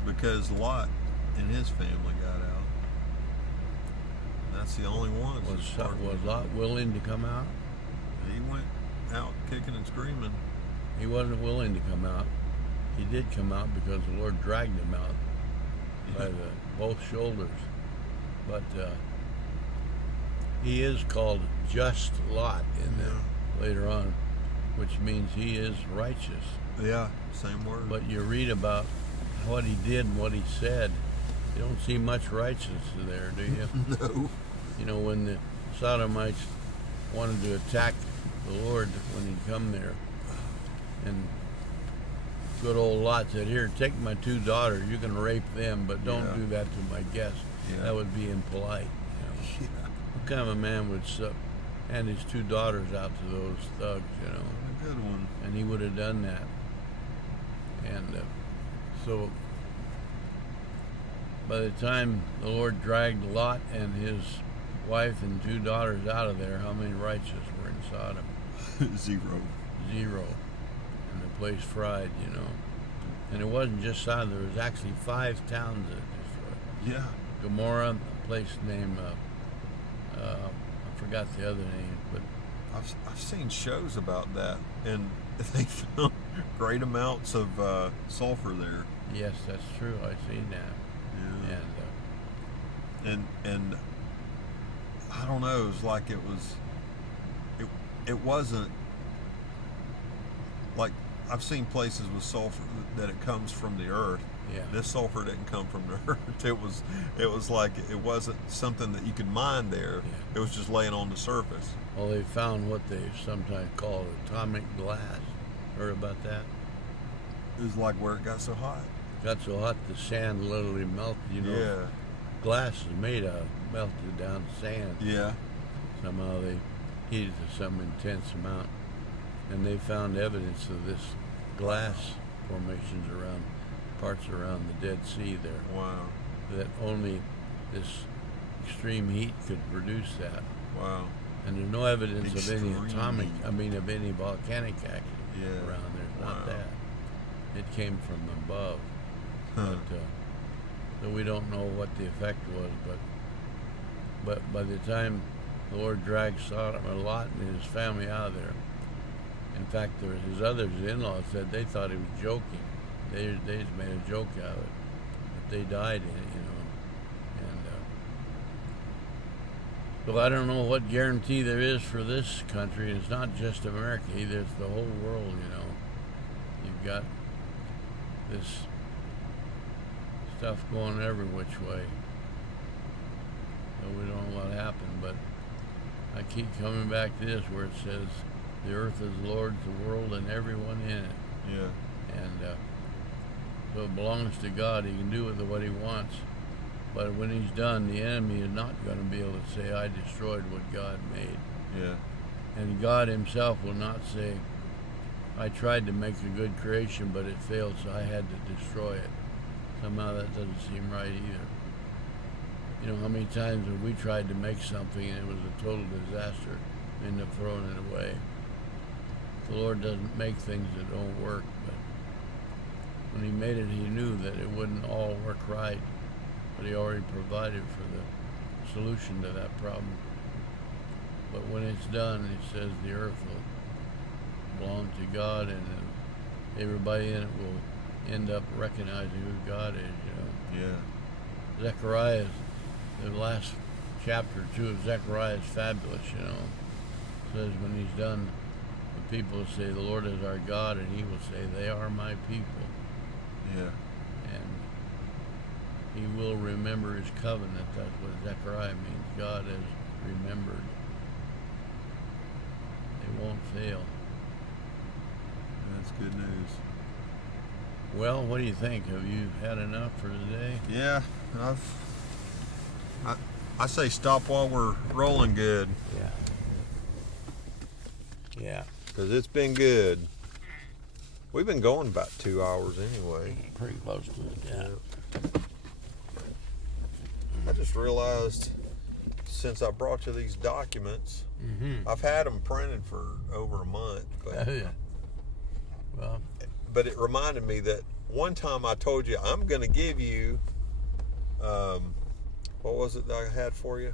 Because Lot and his family got out. That's the only one. Was Lot willing to come out? He went out kicking and screaming. He wasn't willing to come out. He did come out because the Lord dragged him out by both shoulders. But he is called just Lot later on, which means he is righteous. Yeah, same word. But you read about what he did and what he said. You don't see much righteousness there, do you? No. When the Sodomites wanted to attack the Lord when he'd come there, and good old Lot said, "Here, take my 2 daughters. You can rape them, but don't do that to my guests." Yeah. That would be impolite. Yeah. What kind of a man would hand his 2 daughters out to those thugs? A good one. And he would have done that. And so by the time the Lord dragged Lot and his wife and 2 daughters out of there, how many righteous were in Sodom? 0. 0. And the place fried, And it wasn't just Sodom. There was actually 5 towns that it destroyed. Yeah. Gomorrah, a place named, I forgot the other name, but I've seen shows about that, and they found great amounts of sulfur there. yes, that's true. I've seen that. Yeah. And I don't know. It was like it wasn't like I've seen places with sulfur that it comes from the earth. Yeah. This sulfur didn't come from the earth. It was like it wasn't something that you could mine there. Yeah. It was just laying on the surface. Well, they found what they sometimes call atomic glass. Heard about that? It was like where it got so hot. Got so hot the sand literally melted. Yeah. Glass is made out of melted down sand. Yeah. Somehow they heated to some intense amount, and they found evidence of this glass formations around parts around the Dead Sea there. Wow. That only this extreme heat could produce that. Wow. And there's no evidence of any Extreme heat. of any volcanic action Yeah. around there. It's not Wow. that. It came from above. Huh. But so we don't know what the effect was, but by the time the Lord dragged Sodom and Lot and his family out of there, in fact, his in-laws said they thought he was joking. They just made a joke out of it. But they died in it, And so I don't know what guarantee there is for this country. It's not just America either. It's the whole world, You've got this stuff going every which way. So we don't know what happened, but I keep coming back to this where it says the earth is the Lord's, the world, and everyone in it. Yeah. And so it belongs to God. He can do with it what he wants. But when he's done, the enemy is not going to be able to say, I destroyed what God made. Yeah. And God himself will not say, I tried to make a good creation, but it failed, so I had to destroy it. Somehow that doesn't seem right either. You know, how many times have we tried to make something and it was a total disaster, end up throwing it away. The Lord doesn't make things that don't work, but when he made it, he knew that it wouldn't all work right, but he already provided for the solution to that problem. But when it's done, he says the earth will belong to God, and everybody in it will end up recognizing who God is, you know. Yeah. Zechariah, the last chapter or two of Zechariah is fabulous, you know. It says when he's done, the people will say, the Lord is our God, and he will say, they are my people. Yeah. And he will remember his covenant. That's what Zechariah means. God has remembered. It won't fail. That's good news. Well, what do you think? Have you had enough for today? Yeah, I say stop while we're rolling good. Yeah. Yeah. Because it's been good. We've been going about 2 hours anyway. Pretty close to it, yeah. I just realized since I brought you these documents, I've had them printed for over a month. But, Yeah. Well, but it reminded me that one time I told you I'm going to give you, what was it that I had for you?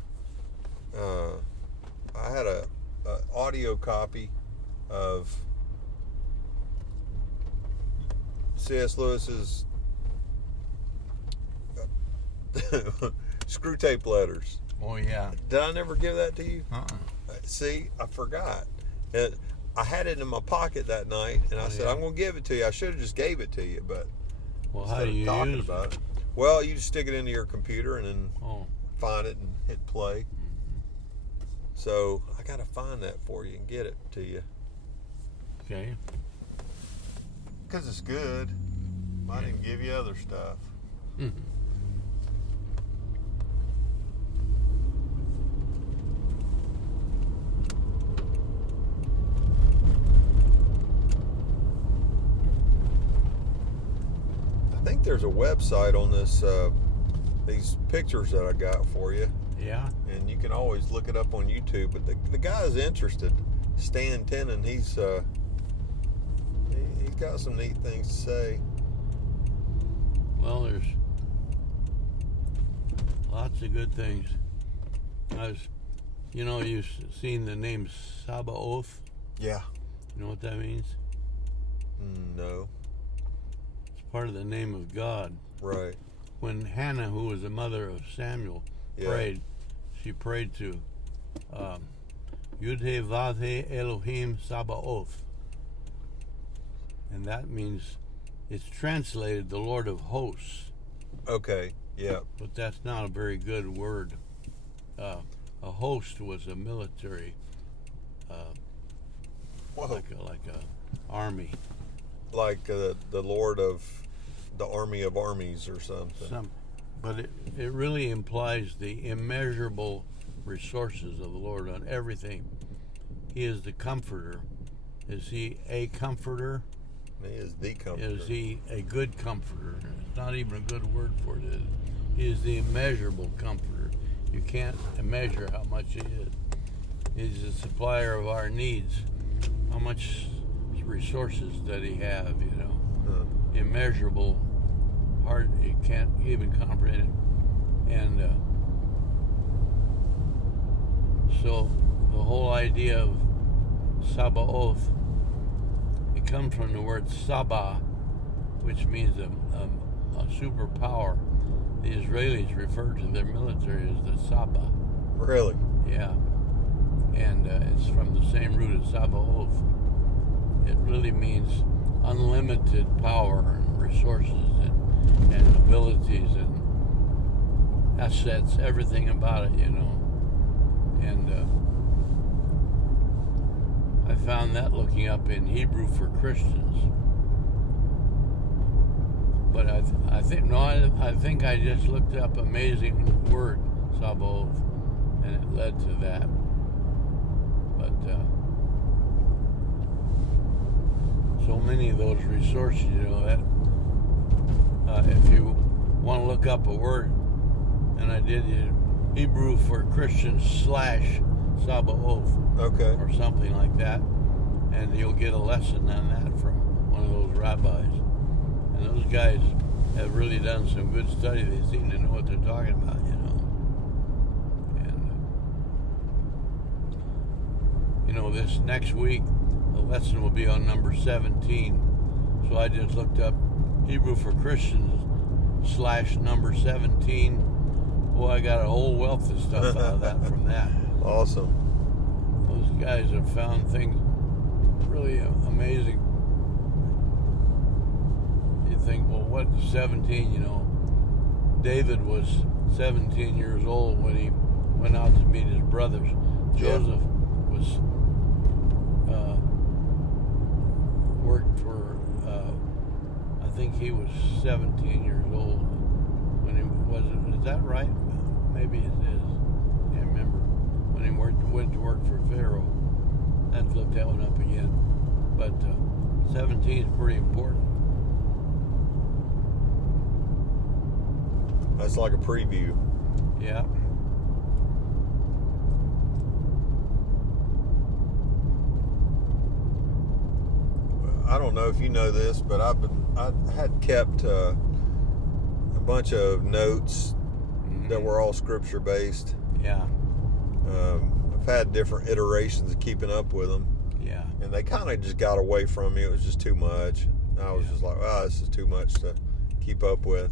I had a audio copy of C.S. Lewis's Screw Tape Letters. oh yeah. Did I never give that to you? Uh-uh. See, I forgot. And I had it in my pocket that night, and I said, yeah. I'm going to give it to you. I should have just gave it to you, but Well, how instead do of you talking use about it? it. Well, you just stick it into your computer and then Oh. find it and hit play. So I got to find that for you and get it to you. Okay. Because it's good. Might even give you other stuff. I think there's a website on this, these pictures that I got for you. Yeah. And you can always look it up on YouTube. But the guy's interested. Stan Tenen, he's got some neat things to say. Well, there's lots of good things. You've seen the name Sabaoth? Yeah. You know what that means? No. It's part of the name of God. Right. When Hannah, who was the mother of Samuel, prayed, she prayed to Yud-He Vav-He Elohim Sabaoth. And that means, it's translated the Lord of Hosts. Okay. Yeah. But that's not a very good word. A host was a military, like a army. Like the Lord of the army of armies or something. But it really implies the immeasurable resources of the Lord on everything. He is the comforter. Is he a comforter? He is the comforter. Is he a good comforter? It's not even a good word for it. He is the immeasurable comforter. You can't measure how much he is. He's the supplier of our needs. How much resources that he have, you know. Immeasurable. Hard, you can't even comprehend it. And so the whole idea of Sabaoth, it comes from the word Sabah, which means a superpower. The Israelis refer to their military as the Saba. Really? Yeah. And it's from the same root as Sabaoth. It really means unlimited power and resources and abilities and assets, everything about it, you know. And I found that looking up in Hebrew for Christians. But I think I just looked up amazing word, Sabaoth, and it led to that. But many of those resources, that if you want to look up a word, and I did Hebrew for Christians / Sabaoth, Okay. or something like that, and you'll get a lesson on that from one of those rabbis. And those guys have really done some good study. They seem to know what they're talking about, And this next week, the lesson will be on number 17. So I just looked up Hebrew for Christians / number 17. Boy, I got a whole wealth of stuff out of that from that. Awesome. Those guys have found things really amazing. You think, well, what 17? David was 17 years old when he went out to meet his brothers. Joseph was worked for. I think he was 17 years old when he wasn't. Is that right? Maybe it is. Can't remember. When he went to work for Pharaoh. I have to look that one up again. But 17 is pretty important. That's like a preview. Yeah. I don't know if you know this, but I had kept a bunch of notes that were all scripture based. Yeah. I've had different iterations of keeping up with them. Yeah. And they kind of just got away from me. It was just too much. I was just like, this is too much to keep up with.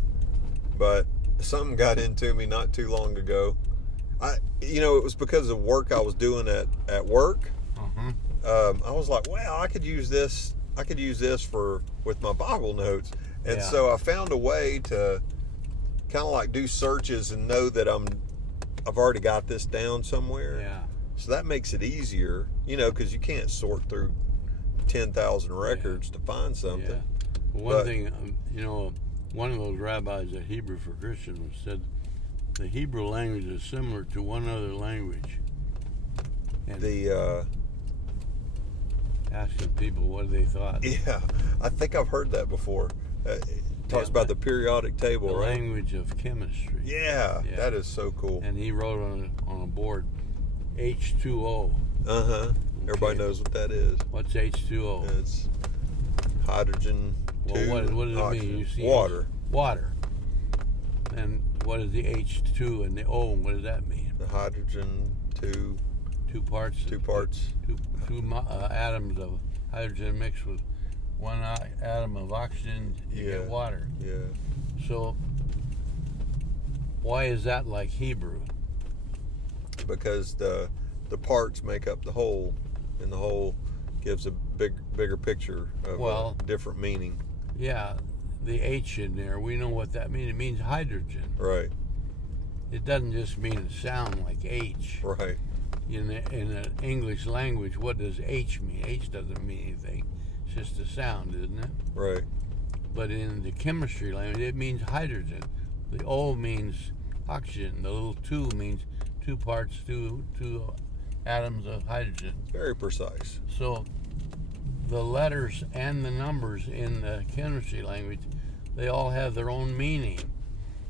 But something got into me not too long ago. It was because of work I was doing at work. I was like, I could use this. I could use this with my Bible notes. And so I found a way to kind of like do searches and know that I've already got this down somewhere. Yeah. So that makes it easier, because you can't sort through 10,000 records to find something. Yeah. One thing, one of those rabbis at Hebrew for Christians said the Hebrew language is similar to one other language. And asking people what they thought. Yeah, I think I've heard that before. It talks about the periodic table, the right? Language of chemistry. Yeah, that is so cool. And he wrote on a board H2O. Everybody knows what that is. What's H2O? It's hydrogen. Well, what does it mean? You see water. Water. And what is the H2 and the O? What does that mean? The hydrogen, two parts. Two atoms of hydrogen mixed with one atom of oxygen. You get water. Yeah. So why is that like Hebrew? Because the parts make up the whole, and the whole gives a bigger picture of a different meaning. Yeah, the H in there, we know what that means. It means hydrogen. Right. It doesn't just mean a sound like H. Right. In the English language, what does H mean? H doesn't mean anything. It's just a sound, isn't it? Right. But in the chemistry language, it means hydrogen. The O means oxygen. The little 2 means 2 parts, two atoms of hydrogen. Very precise. So the letters and the numbers in the chemistry language, they all have their own meaning.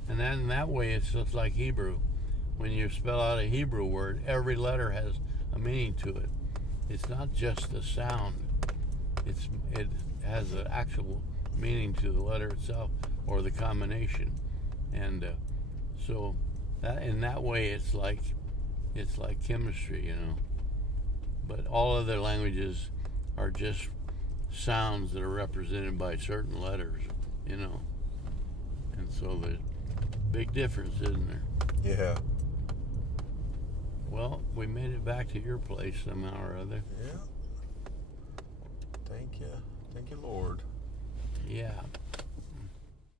And then in that way, it's just like Hebrew. When you spell out a Hebrew word, every letter has a meaning to it. It's not just a sound. It has an actual meaning to the letter itself or the combination. And so that in that way, it's like chemistry, But all other languages are just sounds that are represented by certain letters, And so there's a big difference, isn't there? Yeah. Well, we made it back to your place somehow or other. Yeah. Thank you. Thank you, Lord. Yeah.